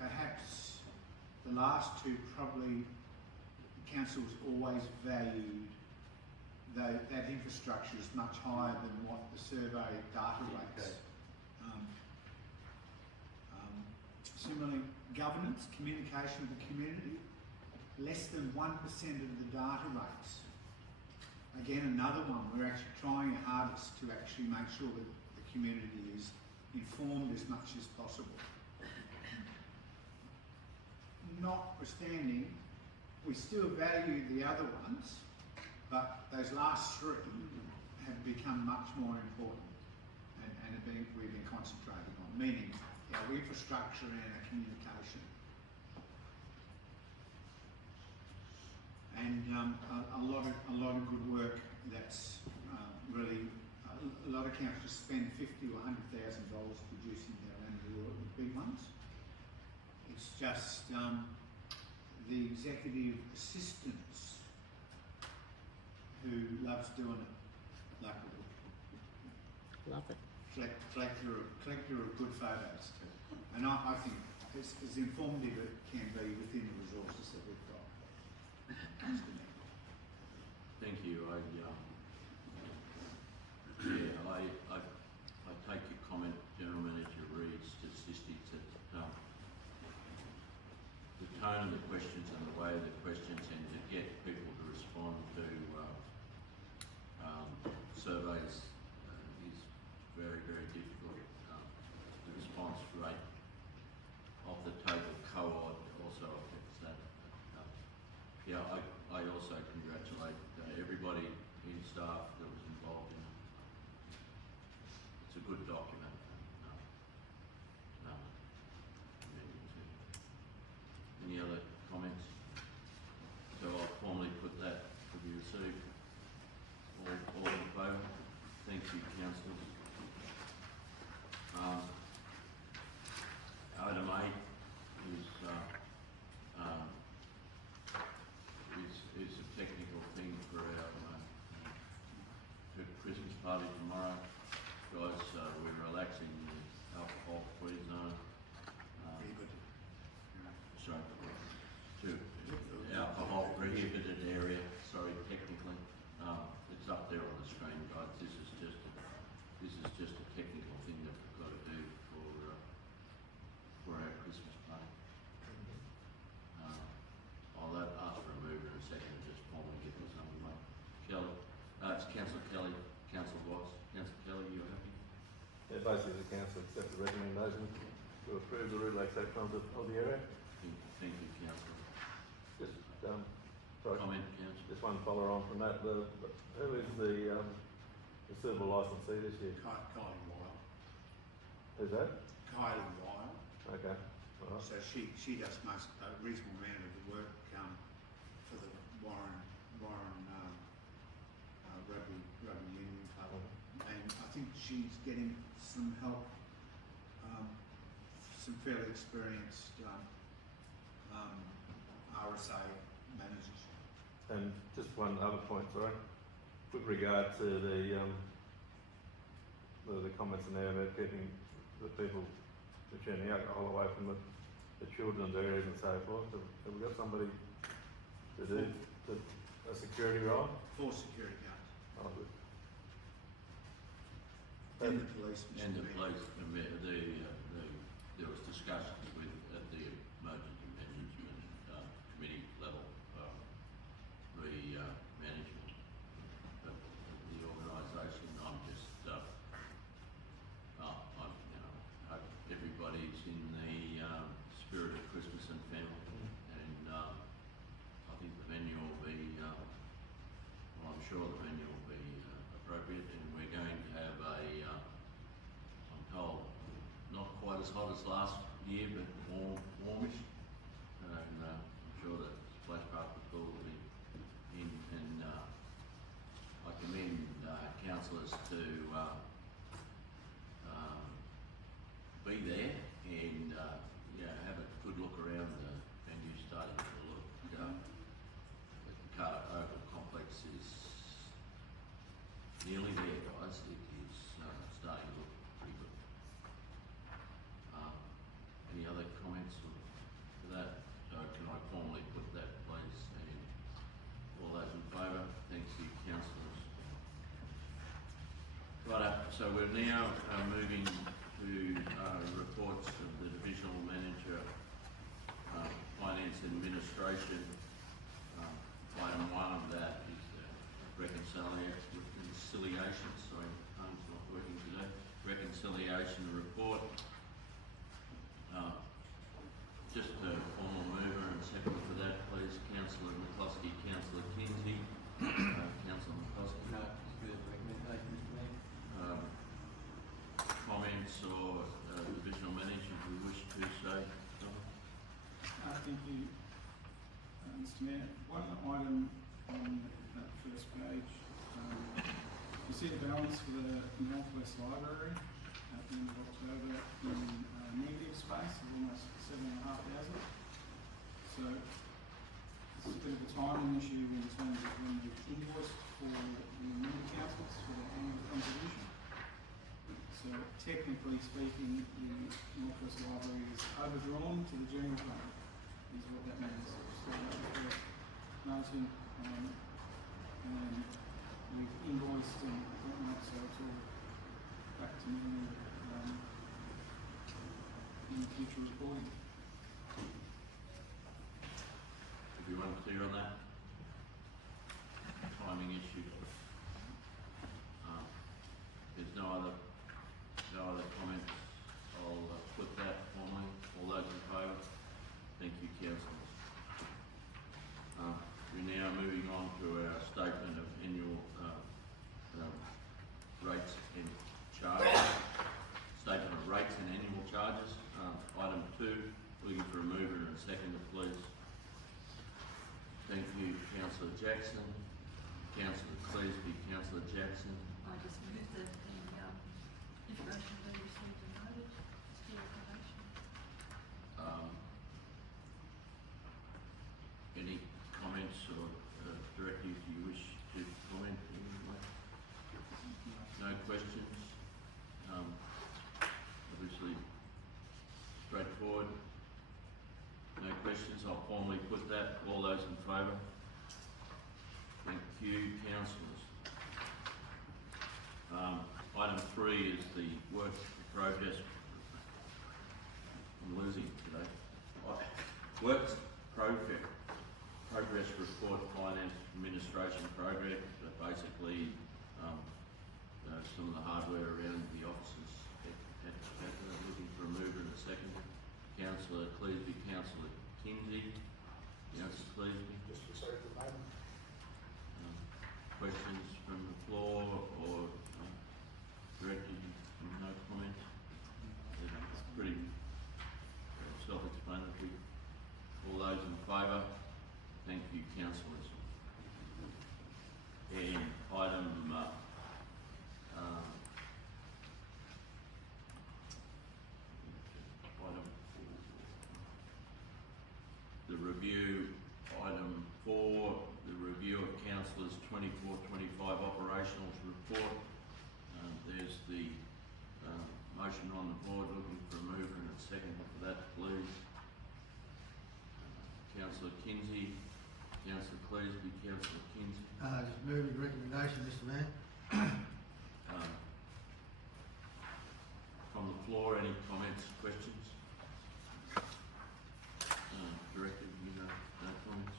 Perhaps the last two, probably council's always valued that infrastructure is much higher than what the survey data rates. Similarly, governance, communication with the community, less than 1% of the data rates. Again, another one, we're actually trying our hardest to actually make sure that the community is informed as much as possible. Notwithstanding, we still value the other ones, but those last three have become much more important and we've been concentrating on, meaning our infrastructure and our communication. And a lot of good work that's really, a lot of councils spend $50,000 or $100,000 producing their annual report, the big ones. just the executive assistants who loves doing it, like Love it. collector of good photos. And I think it's as informative it can be within the resources that we've got. Thank you. I take your comment, General Manager Reid's statistics that the tone of the questions and the way of the questions and to get people to respond to surveys is very, very difficult. The response rate of the total cohort also affects that. I also congratulate everybody in staff that was involved in it. It's a good document. Any other comments? So I'll formally put that to be received. All in favour? Thank you, councillors. Item 8 is a technical thing for our Christmas party tomorrow. Guys, we're relaxing the alcohol-free zone. Sorry, to alcohol prohibited area, sorry, technically. It's up there on the screen, guys. This is just a technical thing that we've got to do for our Christmas party. I'll ask for a mover in a second and just formally get this underway. Kelly, it's Councillor Kelly, Councillor Watts. Councillor Kelly, you happy? Yeah, basically the council accept the recommendation to approve the relaxation of the area. Thank you, Councillor. Just, sorry, Comment, Councillor. just one follow on from that. Who is the suitable licensee this year? Kylie Weil. Who's that? Kylie Weil. Okay, all right. So she does a reasonable amount of the work for the Warren Rugby Union Club, and I think she's getting some help, some fairly experienced RSA managers. And just one other point, sorry, with regard to the comments in there about keeping the people returning alcohol away from the children's areas and so forth. Have we got somebody to do a security role? 4 security guards. Oh, good. And the police. And the police, there was discussions with at the emergency management committee level, the management of the organisation. I'm just, I hope everybody's in the spirit of Christmas and family, and I think the venue will be, well, I'm sure the venue will be appropriate, and we're going to have I'm told, not quite as hot as last year, but warmish, and I'm sure that Splash Park Pool will be in, and I commend councillors to be there and have a good look around the venue, starting to look. The Carter Oval complex is nearly there, guys. It is starting to look pretty good. Any other comments for that? So can I formally put that, please? And all those in favour? Thank you, councillors. Right, so we're now moving to reports of the Divisional Manager, Finance and Administration. Item 1 of that is reconciliation. Sorry, phone's not working today. Reconciliation report. Just a formal mover and second for that, please. Councillor McCloskey, Councillor Kinsey. Councillor McCloskey. Comments or Divisional Manager if you wish to say. Thank you, Mr Mayor. One item on that first page, you see the balance for the Northwest Library at the end of October in negative space of almost 7,500. timing issue in terms of when we invoiced for the member councils for their annual contribution. So technically speaking, the North West Library is overdrawn to the general fund, is what that means. So noting, and we've invoiced and whatnot, so it's all back to normal in future reporting. Everyone clear on that? Timing issue. There's no other comments. I'll put that formally. All those in favour? Thank you, councillors. We're now moving on to our statement of annual rates and charges. Statement of rates and annual charges. Item 2, looking for a mover and a seconder, please. Thank you, Councillor Jackson. Councillor Cleasby, Councillor Jackson. I just moved that the information be received and noted. It's for information. Any comments or directives you wish to comment in any way? No questions? Obviously straightforward. No questions, I'll formally put that. All those in favour? Thank you, councillors. Item 3 is the work progress. I'm losing today. Works progress report finance administration project. Basically, some of the hardware around the offices. Looking for a mover and a seconder. Councillor Cleasby, Councillor Kinsey. Councillor Cleasby. Just to say the name. Questions from the floor or directed? No comment? It's pretty self-explanatory. All those in favour? Thank you, councillors. And item the review, item 4, the review of councillors' 24-25 operationals report. There's the motion on the board, looking for a mover and a seconder for that, please. Councillor Kinsey, Councillor Cleasby, Councillor Kinsey. Just moving recommendation, Mr Mayor. From the floor, any comments, questions? Director, no comments?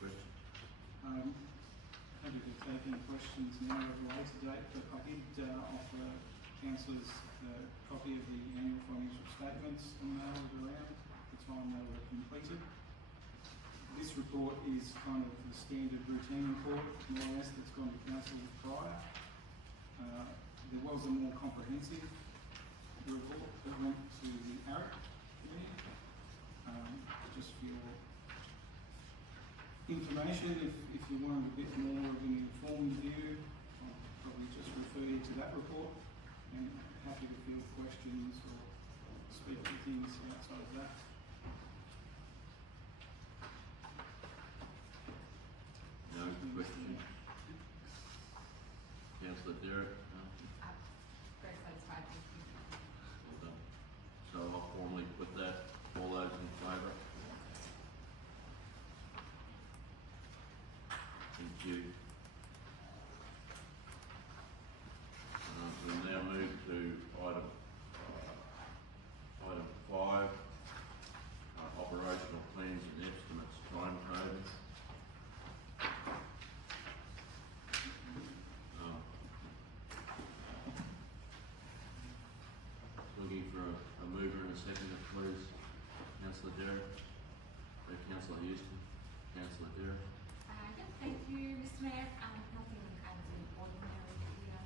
Questions? Happy to take any questions now at a later date, but I did offer councillors a copy of the annual financial statements and mailed around at the time they were completed. This report is kind of the standard routine report, more or less, that's gone to council prior. There was a more comprehensive report that went to the ARIC committee. Just for your information, if you wanted a bit more of an informed view, I'll probably just refer you to that report, and happy to field questions or speak to things outside of that. No questions? Councillor Derrick? No? Very satisfied, thank you. Well done. So I'll formally put that. All those in favour? Thank you. We'll now move to item 5, operational plans and estimates timetable. Looking for a mover and a seconder, please. Councillor Derrick, Councillor Houston, Councillor Derrick. Yeah, thank you, Mr Mayor. Nothing out of the ordinary here.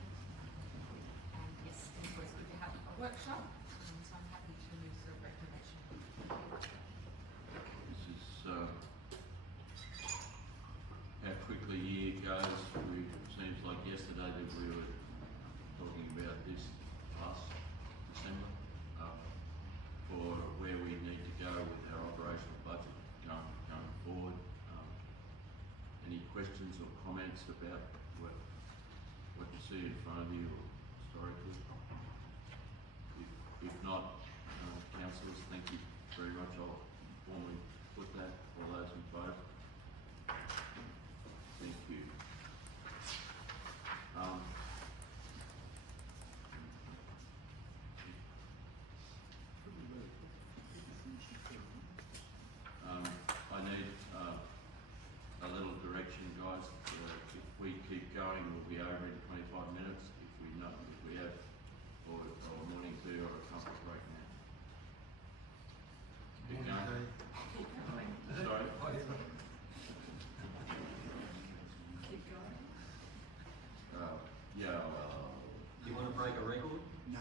And yes, it's always good to have a workshop, so I'm happy to move the recommendation. This is how quickly a year goes. Seems like yesterday that we were talking about this last December for where we need to go with our operational budget going forward. see in front of you or historically? If not, councillors, thank you very much. I'll formally put that. All those in favour? Thank you. I need a little direction, guys. If we keep going, we'll be over in 25 minutes. If we have or a morning tea or a comfort break now. Keep going. Sorry. Keep going. Yeah. Well, You want to break a record? No,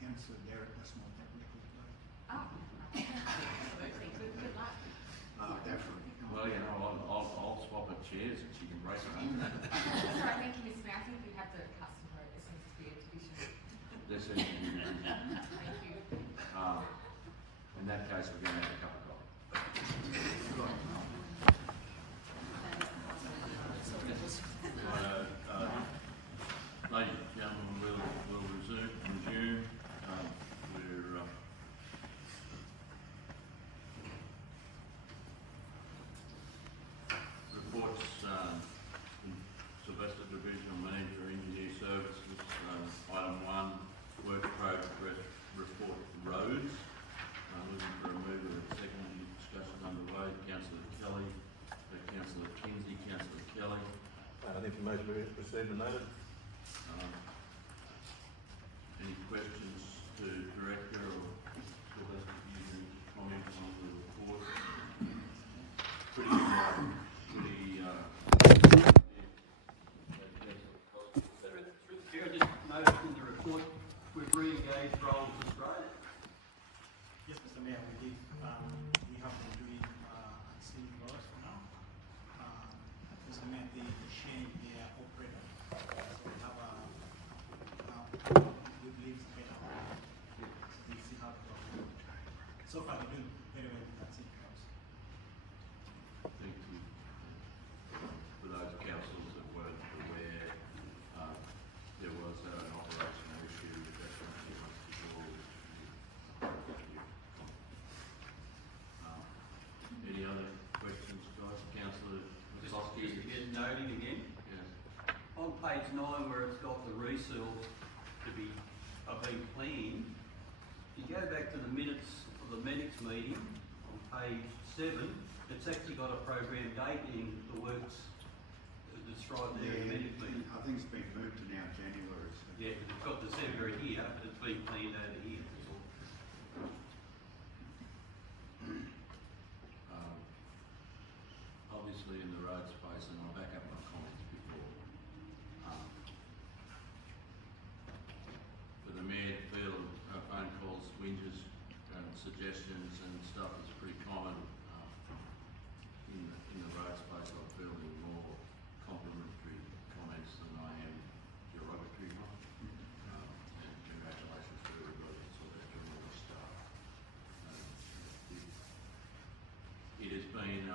Councillor Derek must want that record played. Oh, absolutely. Good luck. Definitely. well, you know, I'll swap her chairs and she can break it. Sorry, thank you, Ms. Mayor. I think we have the custom vote. There seems to be a division. This is, Thank you. in that case, we're going to have a cup of coffee. Ladies and gentlemen, we'll resume. We're reports from Sylvester Divisional Manager Engineer Services. Item 1, work progress report roads. Looking for a mover and second. Discussion underway. Councillor Kelly, Councillor Kinsey, Councillor Kelly. The information we received and noted. Any questions to Director or Sylvester, you comment on the report? Through the chair, just noted in the report, we've re-engaged Roles Australia. Yes, Mr. Mayor, we did. We have been doing unseen roads for now. Mr. Mayor, they change their operator. So we have we believe it's better. So we see how it goes. So far, they're doing very well with unseen roads. Thank you. For those councils that weren't aware, there was an operational issue with that Any other questions, guys? Councillor Just McCloskey? to get noting again, Yes. on page 9 where it's got the reseals to be being cleaned, you go back to the minutes of the medics meeting on page 7, it's actually got a program date in the works described there in the medics meeting. I think it's been moved to now January. So. Yeah, it's got December here, but it's been cleaned over here. That's all. Obviously in the road space, and I'll back up my comments before. For the mayor to feel phone calls, whinges, and suggestions and stuff is pretty common in the road space. I feel in more complimentary comments than I am derogatory ones. And congratulations to everybody that's all that doing all this stuff. It has been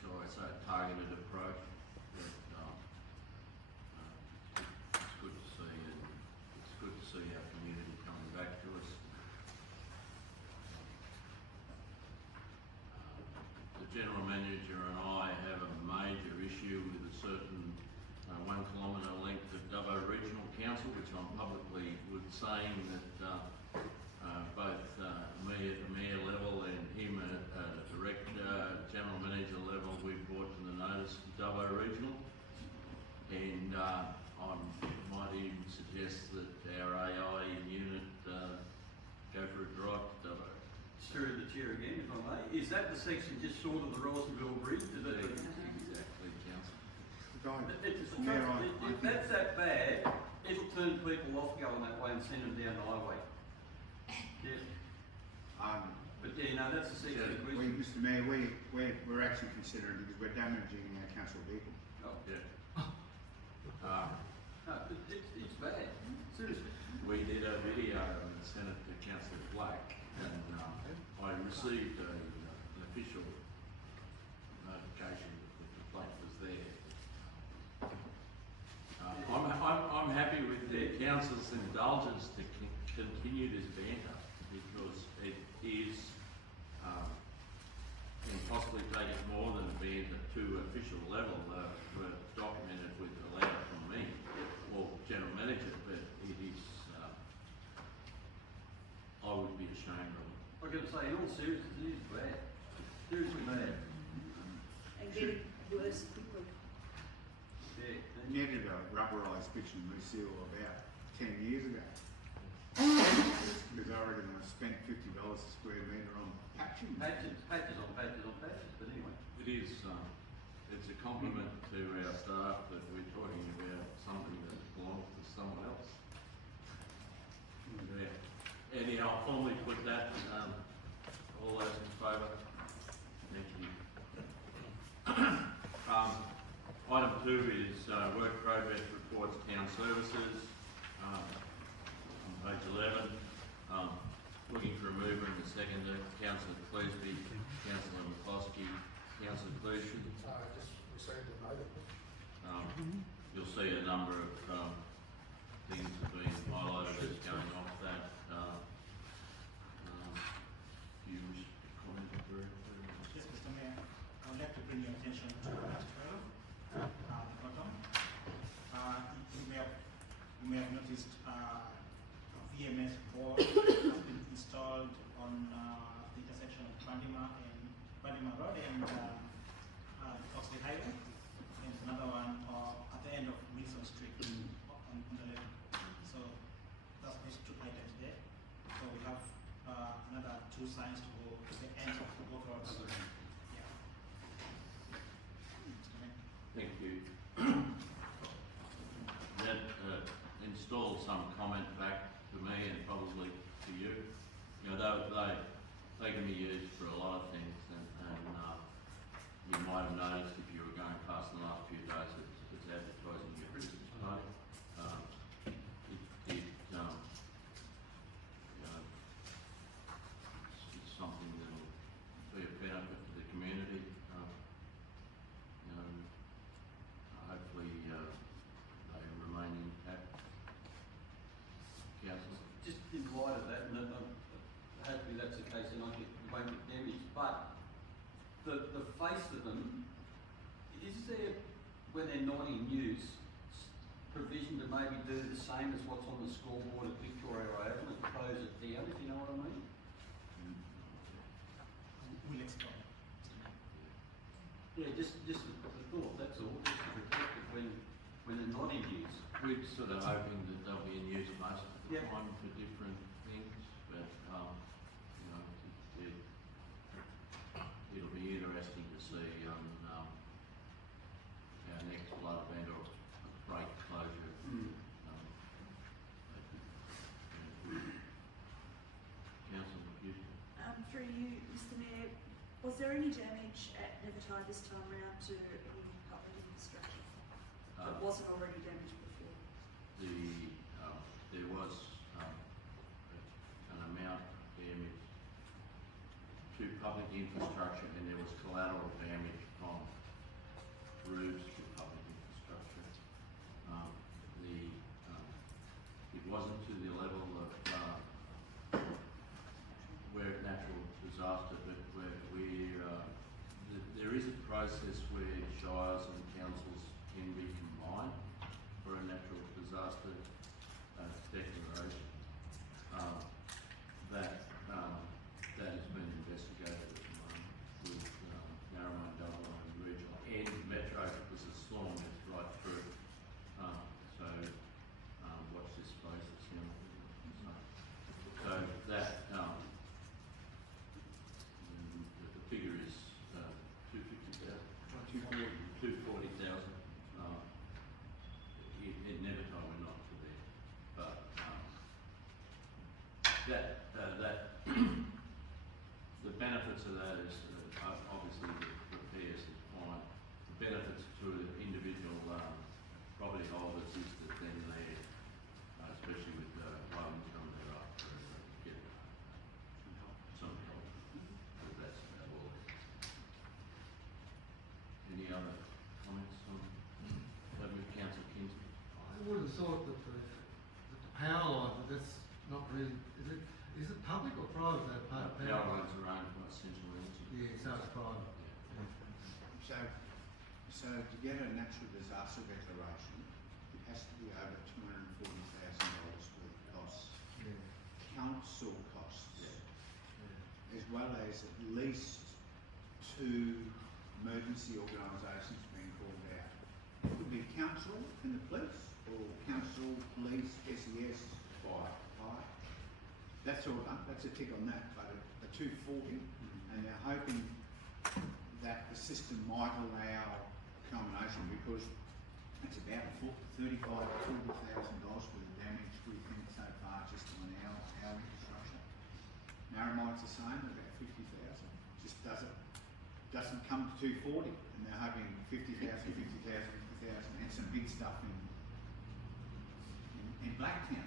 shall I say, targeted approach that it's good to see, and it's good to see our community coming back to us. The General Manager and I have a major issue with a certain 1 kilometre length of Dubbo Regional Council, which I'm publicly saying that both me at the mayor level and him at director, general manager level, we've brought to the notice of Dubbo Regional, and I might even suggest that our AI unit go for a drive to Dubbo. Through the chair again, if I may. Is that the section just short of the Rossville Bridge? Is that the... Exactly, council. If that's that bad, it'll turn people off going that way and send them down the highway. Yeah. But yeah, that's the section of the question. Mr. Mayor, we're actually considering, because we're damaging our council vehicle. Oh, Yeah. no, it's bad. Seriously. We did a video and sent it to Councillor Black, and I received an official notification that the plate was council's indulgence to continue this banter because it is, can possibly take it more than a banter to official level, were documented with a letter from me or general manager, but it is, I would be ashamed of it. I've got to say, in all seriousness, it is bad. Seriously bad. And getting worse quickly. Yeah. You needed a rubberised bitumen reseal about 10 years ago. Because I reckon I spent $50 a square metre on patching. Patches on patches on patches, but anyway. It is, it's a compliment to our staff that we're talking about something that belongs to someone else. Yeah. Eddie, I'll formally put that, all those in favour? Thank you. Item 2 is, work progress reports, town services, on page 11. Looking for a mover and a seconder, Councillor Cleasby, Councillor McCloskey, Councillor Clusian. Just received a note. You'll see a number of things have been highlighted as going off that. Do you wish to comment very Yes, Mr. Mayor, I would like to bring your attention to page 12, the bottom. You may have noticed a VMS board has been installed on the intersection of Bandima Road and Oxley Highway, and another one at the end of Wilson Street on the left. So that's these 2 items there. So we have another 2 signs to go to the end of both roads. Yeah. Mr. Mayor. Thank you. That installed some comment back to me and probably to you. You know, they can be used for a lot of things, and you might have noticed if you were going past the last few days, it's advertising your Christmas party. It's something that will be a benefit to the community. Hopefully, they remain intact. Councillor? Just in light of that, and hopefully that's the case and I won't get damaged, but the face of them, is there, when they're not in use, provision to maybe do the same as what's on the scoreboard at Victoria Oval and close it down, if you know what I mean? We'll explore. Yeah, just the thought, that's all, just to protect it when they're not in use. We're sort of hoping that they'll be in use most of the Yeah. time for different things, but, you know, it'll be interesting to see on, our next blood event or break closure. Councillor Houston? Through you, Mr. Mayor, was there any damage at Nevertide this time round to any public infrastructure that wasn't already damaged before? There was an amount of damage to public infrastructure, and there was collateral damage from roofs to public infrastructure. It wasn't to the level of where natural disaster, but there is a process where shires and councils can be combined for a natural disaster declaration. That has been investigated at the moment with Narromine, Dublin and Regional and Metro, because the storm is right through. So watch this space, it's so that the figure is 240,000. It never told me not to there, but the benefits of that is obviously the repairs is fine. The benefits to the individual property holders is that then they, especially with low income, they're up for get some help. But that's about all. Any other comments on that with Councillor Kingston? I would have thought that the really, is it public or private, that part? Power runs are owned by Central Energy. Yeah, so it's private. So to get a natural disaster declaration, it has to be over $240,000 worth of costs, Yeah, council costs, yeah. as well as at least 2 emergency organisations being called out. It could be council and the police, or council, police, SES, fire. That's all done, that's a tick on that, but a 240, and they're hoping that the system might allow accommodation, because it's about $35,000 to $40,000 worth of damage we think so far just on our infrastructure. Narramine's the same, about 50,000. Just doesn't come to 240, and they're hoping 50,000, and some big stuff in Blacktown.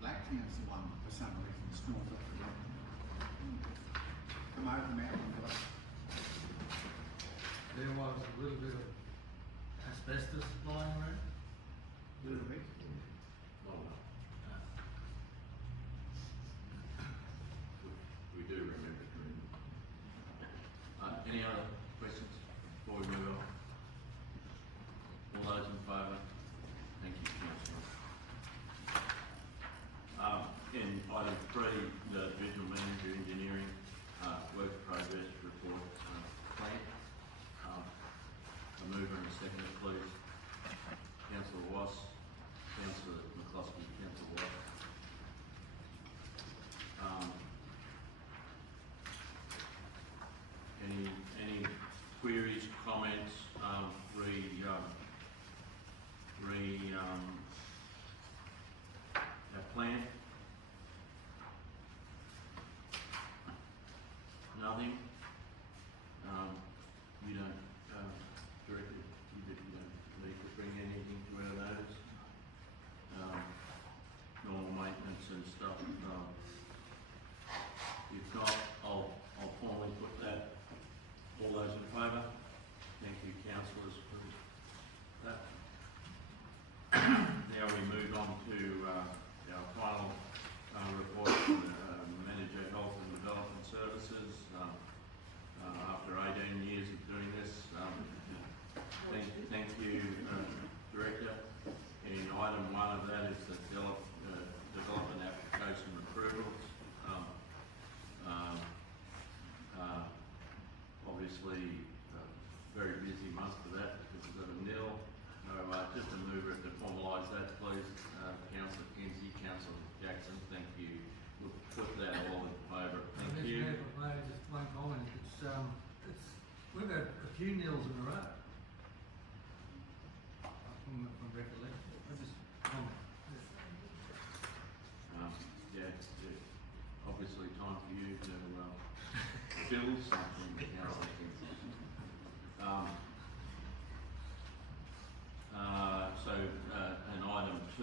Blacktown's the one for some reason, it's north of the come over the mountain. There was a little bit of asbestos lying around. A little bit. No. We do remember Dream. Any other questions before we move on? All those in favour? Thank you, Councillor. In item 3, the Regional Manager Engineering Work Progress Report plan. A mover and a second, please. Councillor Wass, Councillor McCloskey, Councillor Wass. Any queries, comments, our plan? Nothing? You don't, Director, you don't need to bring anything to our notice? Normal maintenance and stuff, if not, I'll formally put that. All those in favour? Thank you, councillors, for that. Now we move on to our final report from the Manager Health and Development Services. After 18 years of doing this, thank you, Director. And item 1 of that is the development application approvals. Obviously, very busy month for that because we've got a nil. Just a mover to formalise that, please. Councillor Kinsey, Councillor Jackson, thank you. We'll put that all in favour. Thank you. Mr. Mayor, just one comment. We've had a few nils in a row. From recollection. I just comment. Obviously time for you to build something, Councillor Kinsey. And item 2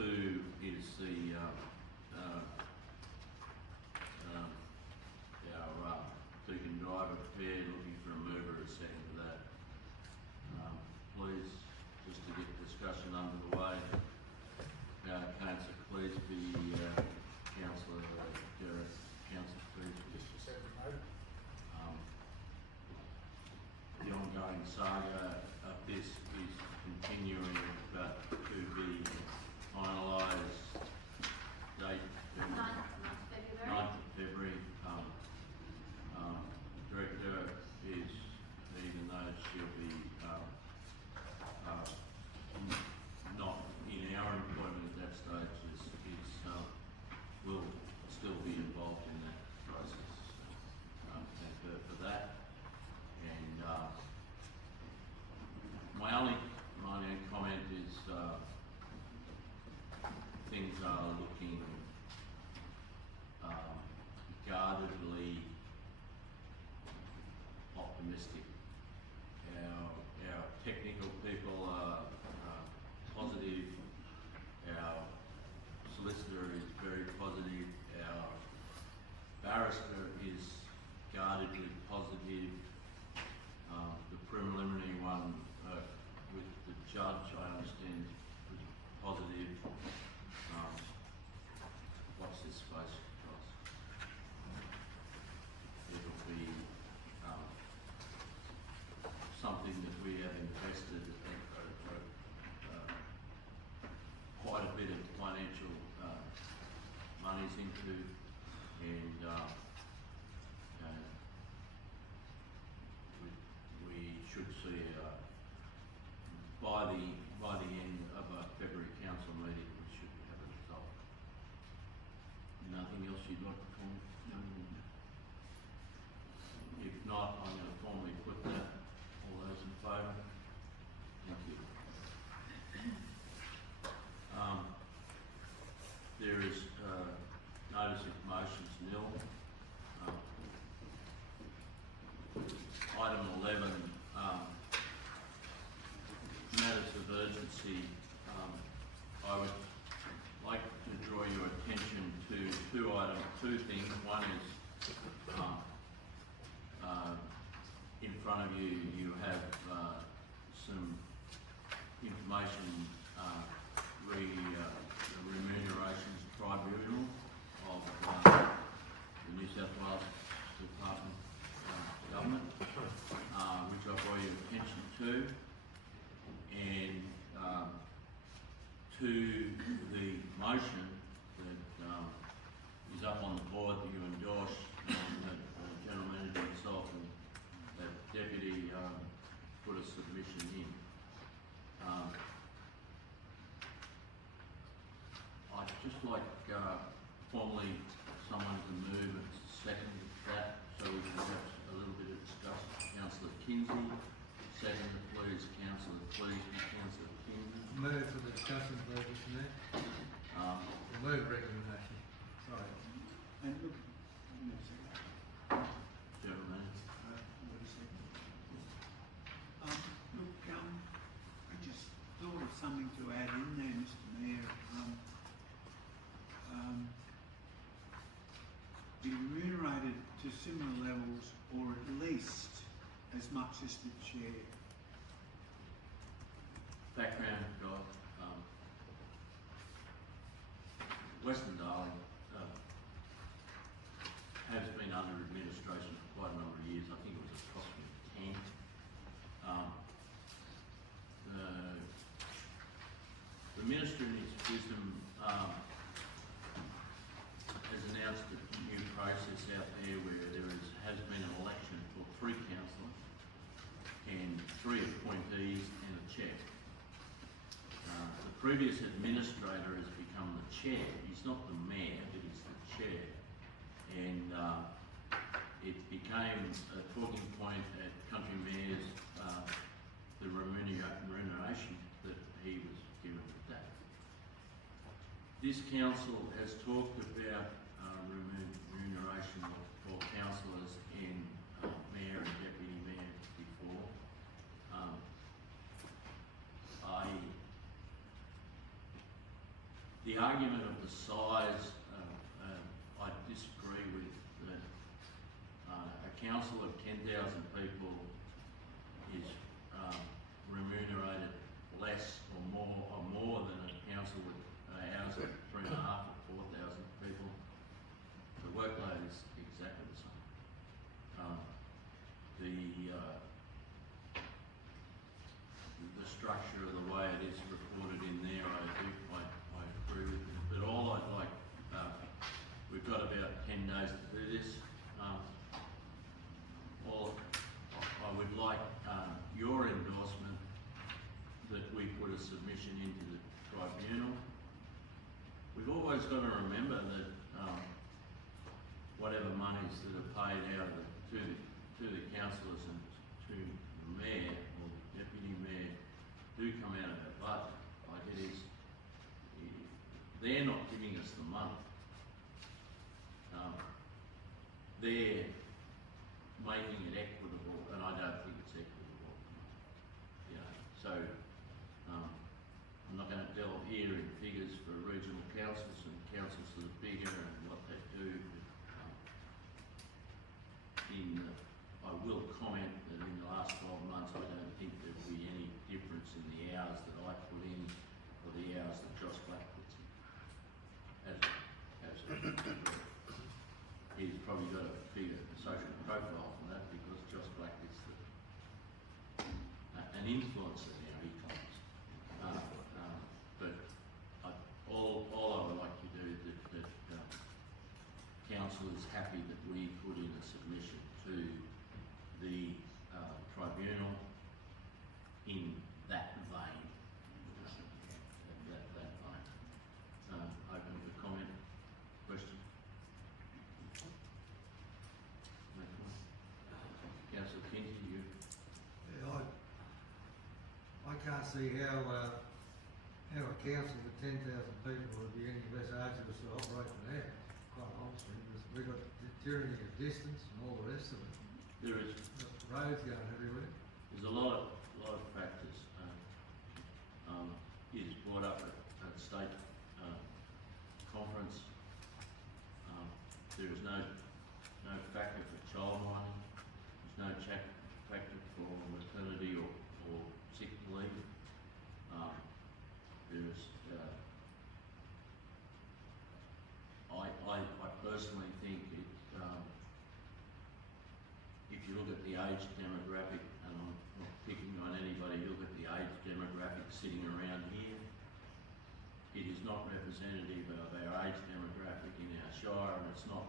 is the our Deacon Driver fair, looking for a mover, a second to that. Please, just to get discussion underway, Councillor Cleesby, Councillor Jarrett, Councillor Cleesby. The ongoing saga of this is continuing, but to be finalised date 9th of February. Director is, even though she'll be not in our employment at that stage, will still be involved in that process. Thank her for that. And my only comment is things are looking guardedly optimistic. Our technical people are positive. Our solicitor is very positive. Our barrister is guardedly positive. The preliminary one with the judge, I understand, was positive. Watch this space. into, and we should see by the end of a February council meeting, we should have a result. Nothing else you'd like to comment? If not, I'm going to formally put that. All those in favour? Thank you. There is notice of motions nil. Item 11, matters of urgency. I would like to draw your attention to two things. One is in front of you, you have some information the remunerations tribunal of the New South Wales Department of Government, which I draw your attention to, and to the motion that is up on the board that you endorse, that the General Manager himself and that Deputy put a submission in. I'd just like formally someone to move and second that, so we can have a little bit of discussion. Councillor Kinsey, second please. Councillor Kinsey. Move for the discussion, please, Mr. Mayor. Move recommendation. Sorry. And look, Gentlemen. I just thought of something to add in there, Mr. Mayor. Be remunerated to similar levels, or at least as much as the chair. Background, guys. Western Darling has been under administration for quite a number of years. I think it was approximately 10. The Minister in his wisdom has announced a new process out there where there has been an election for 3 councillors and 3 appointees and a chair. The previous administrator has become the chair. He's not the mayor, but he's the chair. And it became a talking point at country mayors, the remuneration that he was given with that. This council has talked about remuneration for councillors and mayor and deputy mayor before. The argument of the size, I disagree with that. A council of 10,000 people is remunerated less or more than a council with a house of 3,500 or 4,000 people. The workload is exactly the same. The structure of the way it is reported in there, I agree with it. But all I'd like, we've got about 10 days to do this. All I would like your endorsement that we put a submission into the tribunal. We've always got to remember that whatever monies that are paid out of to the councillors and to the mayor or the deputy mayor do come out of our budget. Like it is, they're not giving us the money. They're making it equitable, and I don't think it's equitable. You know, so I'm not going to delve here in figures for regional councils and councils that are bigger and what they do. I will comment that in the last 12 months, I don't think there will be any difference in the hours that I put in or the hours that Josh Black puts in. He's probably got a bigger social profile from that because Josh Black is an influencer now, he claims. But all I would like to do is that council is happy that we put in a submission to the tribunal in that vein. That vein. Open for comment, question? Councillor Kinsey, you? Yeah, I can't see how a council with 10,000 people would be any less arduous to operate than ours, quite honestly, because we've got the tyranny of distance and all the rest of it. There is. Got roads going everywhere. There's a lot of factors. It is brought up at state conference. There is no factor for child mining. There's no factor for maternity or sick leave. I personally think it, if you look at the age demographic, and I'm not picking on anybody, you look at the age demographic sitting around here, it is not representative of our age demographic in our shire, and it's not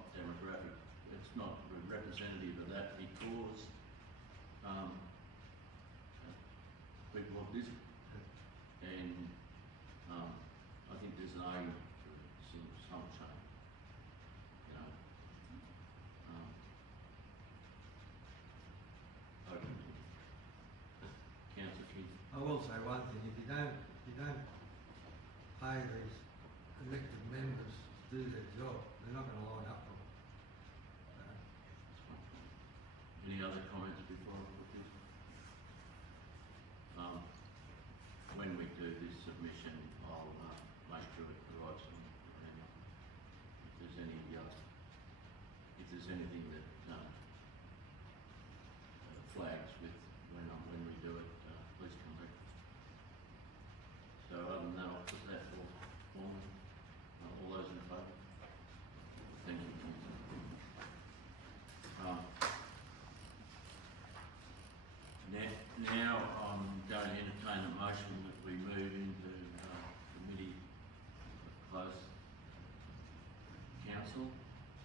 representative of that because people are busy. And I think there's an argument for some change, you know. Open to Councillor Keith. I will say one thing, if you don't pay these elected members to do their job, they're not going to line up for it. Any other comments before I put this? When we do this submission, I'll make sure it provides some, and if there's anything that flags with when we do it, please come back. So other than that, I'll put that formally. All those in favour? Thank you. Now I'm going to entertain a motion that we move into committee close council.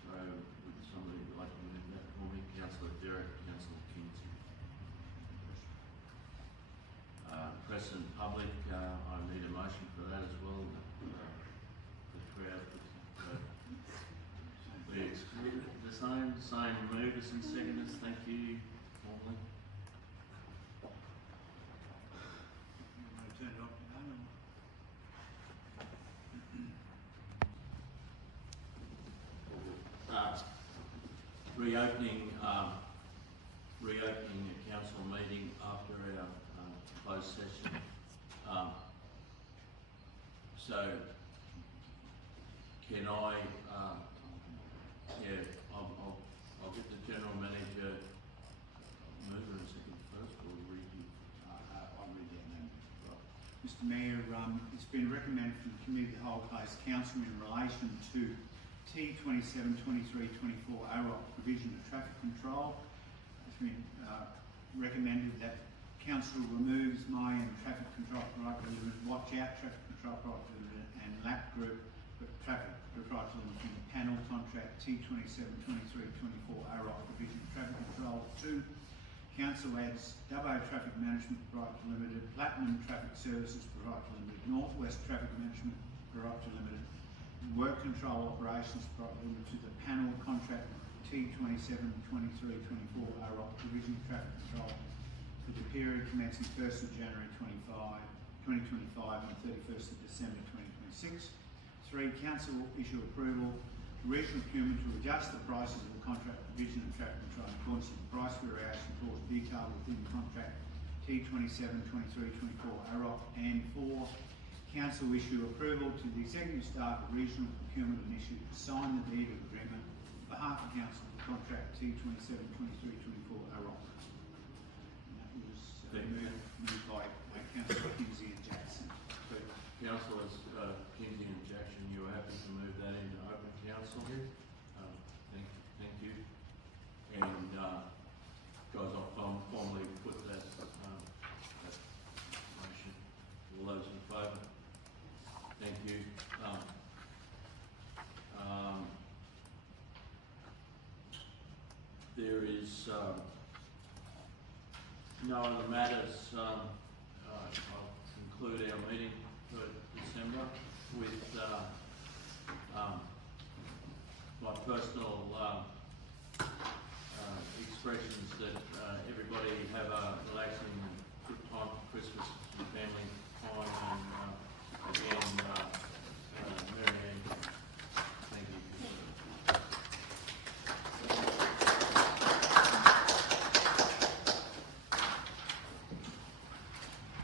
So would somebody like to move that for me? Councillor Derrick, Councillor Kinsey. Press and public, I need a motion for that as well. The crowd, we excluded the same movers and seconders, thank you, formally. Turn it off now. Reopening the council meeting after our closed session. So can I, I'll get the general manager mover and second first, or read you. I'll read that name. Mr Mayor, it's been recommended from the Committee of the Whole Place Council in relation to T27, 23, 24 AROC provision of traffic control. It's been recommended that Council removes Mayan Traffic Control Proprietary Limited, Watch Out Traffic Control Proprietary Limited and LAP Group Traffic Proprietary Limited from the panel contract T27, 23, 24 AROC provision of traffic control. 2. Council adds Dubbo Traffic Management Proprietary Limited, Platinum Traffic Services Proprietary Limited, Northwest Traffic Management Proprietary Limited, Work Control Operations Proprietary Limited to the panel contract T27, 23, 24 AROC provision of traffic control for the period commencing 1st of January 2025 and 31st of December 2026. 3. Council will issue approval to regional procurement to adjust the prices of the contract provision of traffic control in accordance with the price variation clause detailed within the contract T27, 23, 24 AROC. And 4. Council issue approval to the executive staff of regional procurement initiative to sign the deed of agreement on behalf of council for contract T27, 23, 24 AROC. And that was moved by Councillor Kinsey and Jackson. Councillors Kinsey and Jackson, you are happy to move that into open council? Yes. Thank you. And guys, I'll formally put that motion. All those in favour? Thank you. there is no other matters, I'll conclude our meeting for December with my personal expressions that everybody have a relaxing good time for Christmas and family time, and again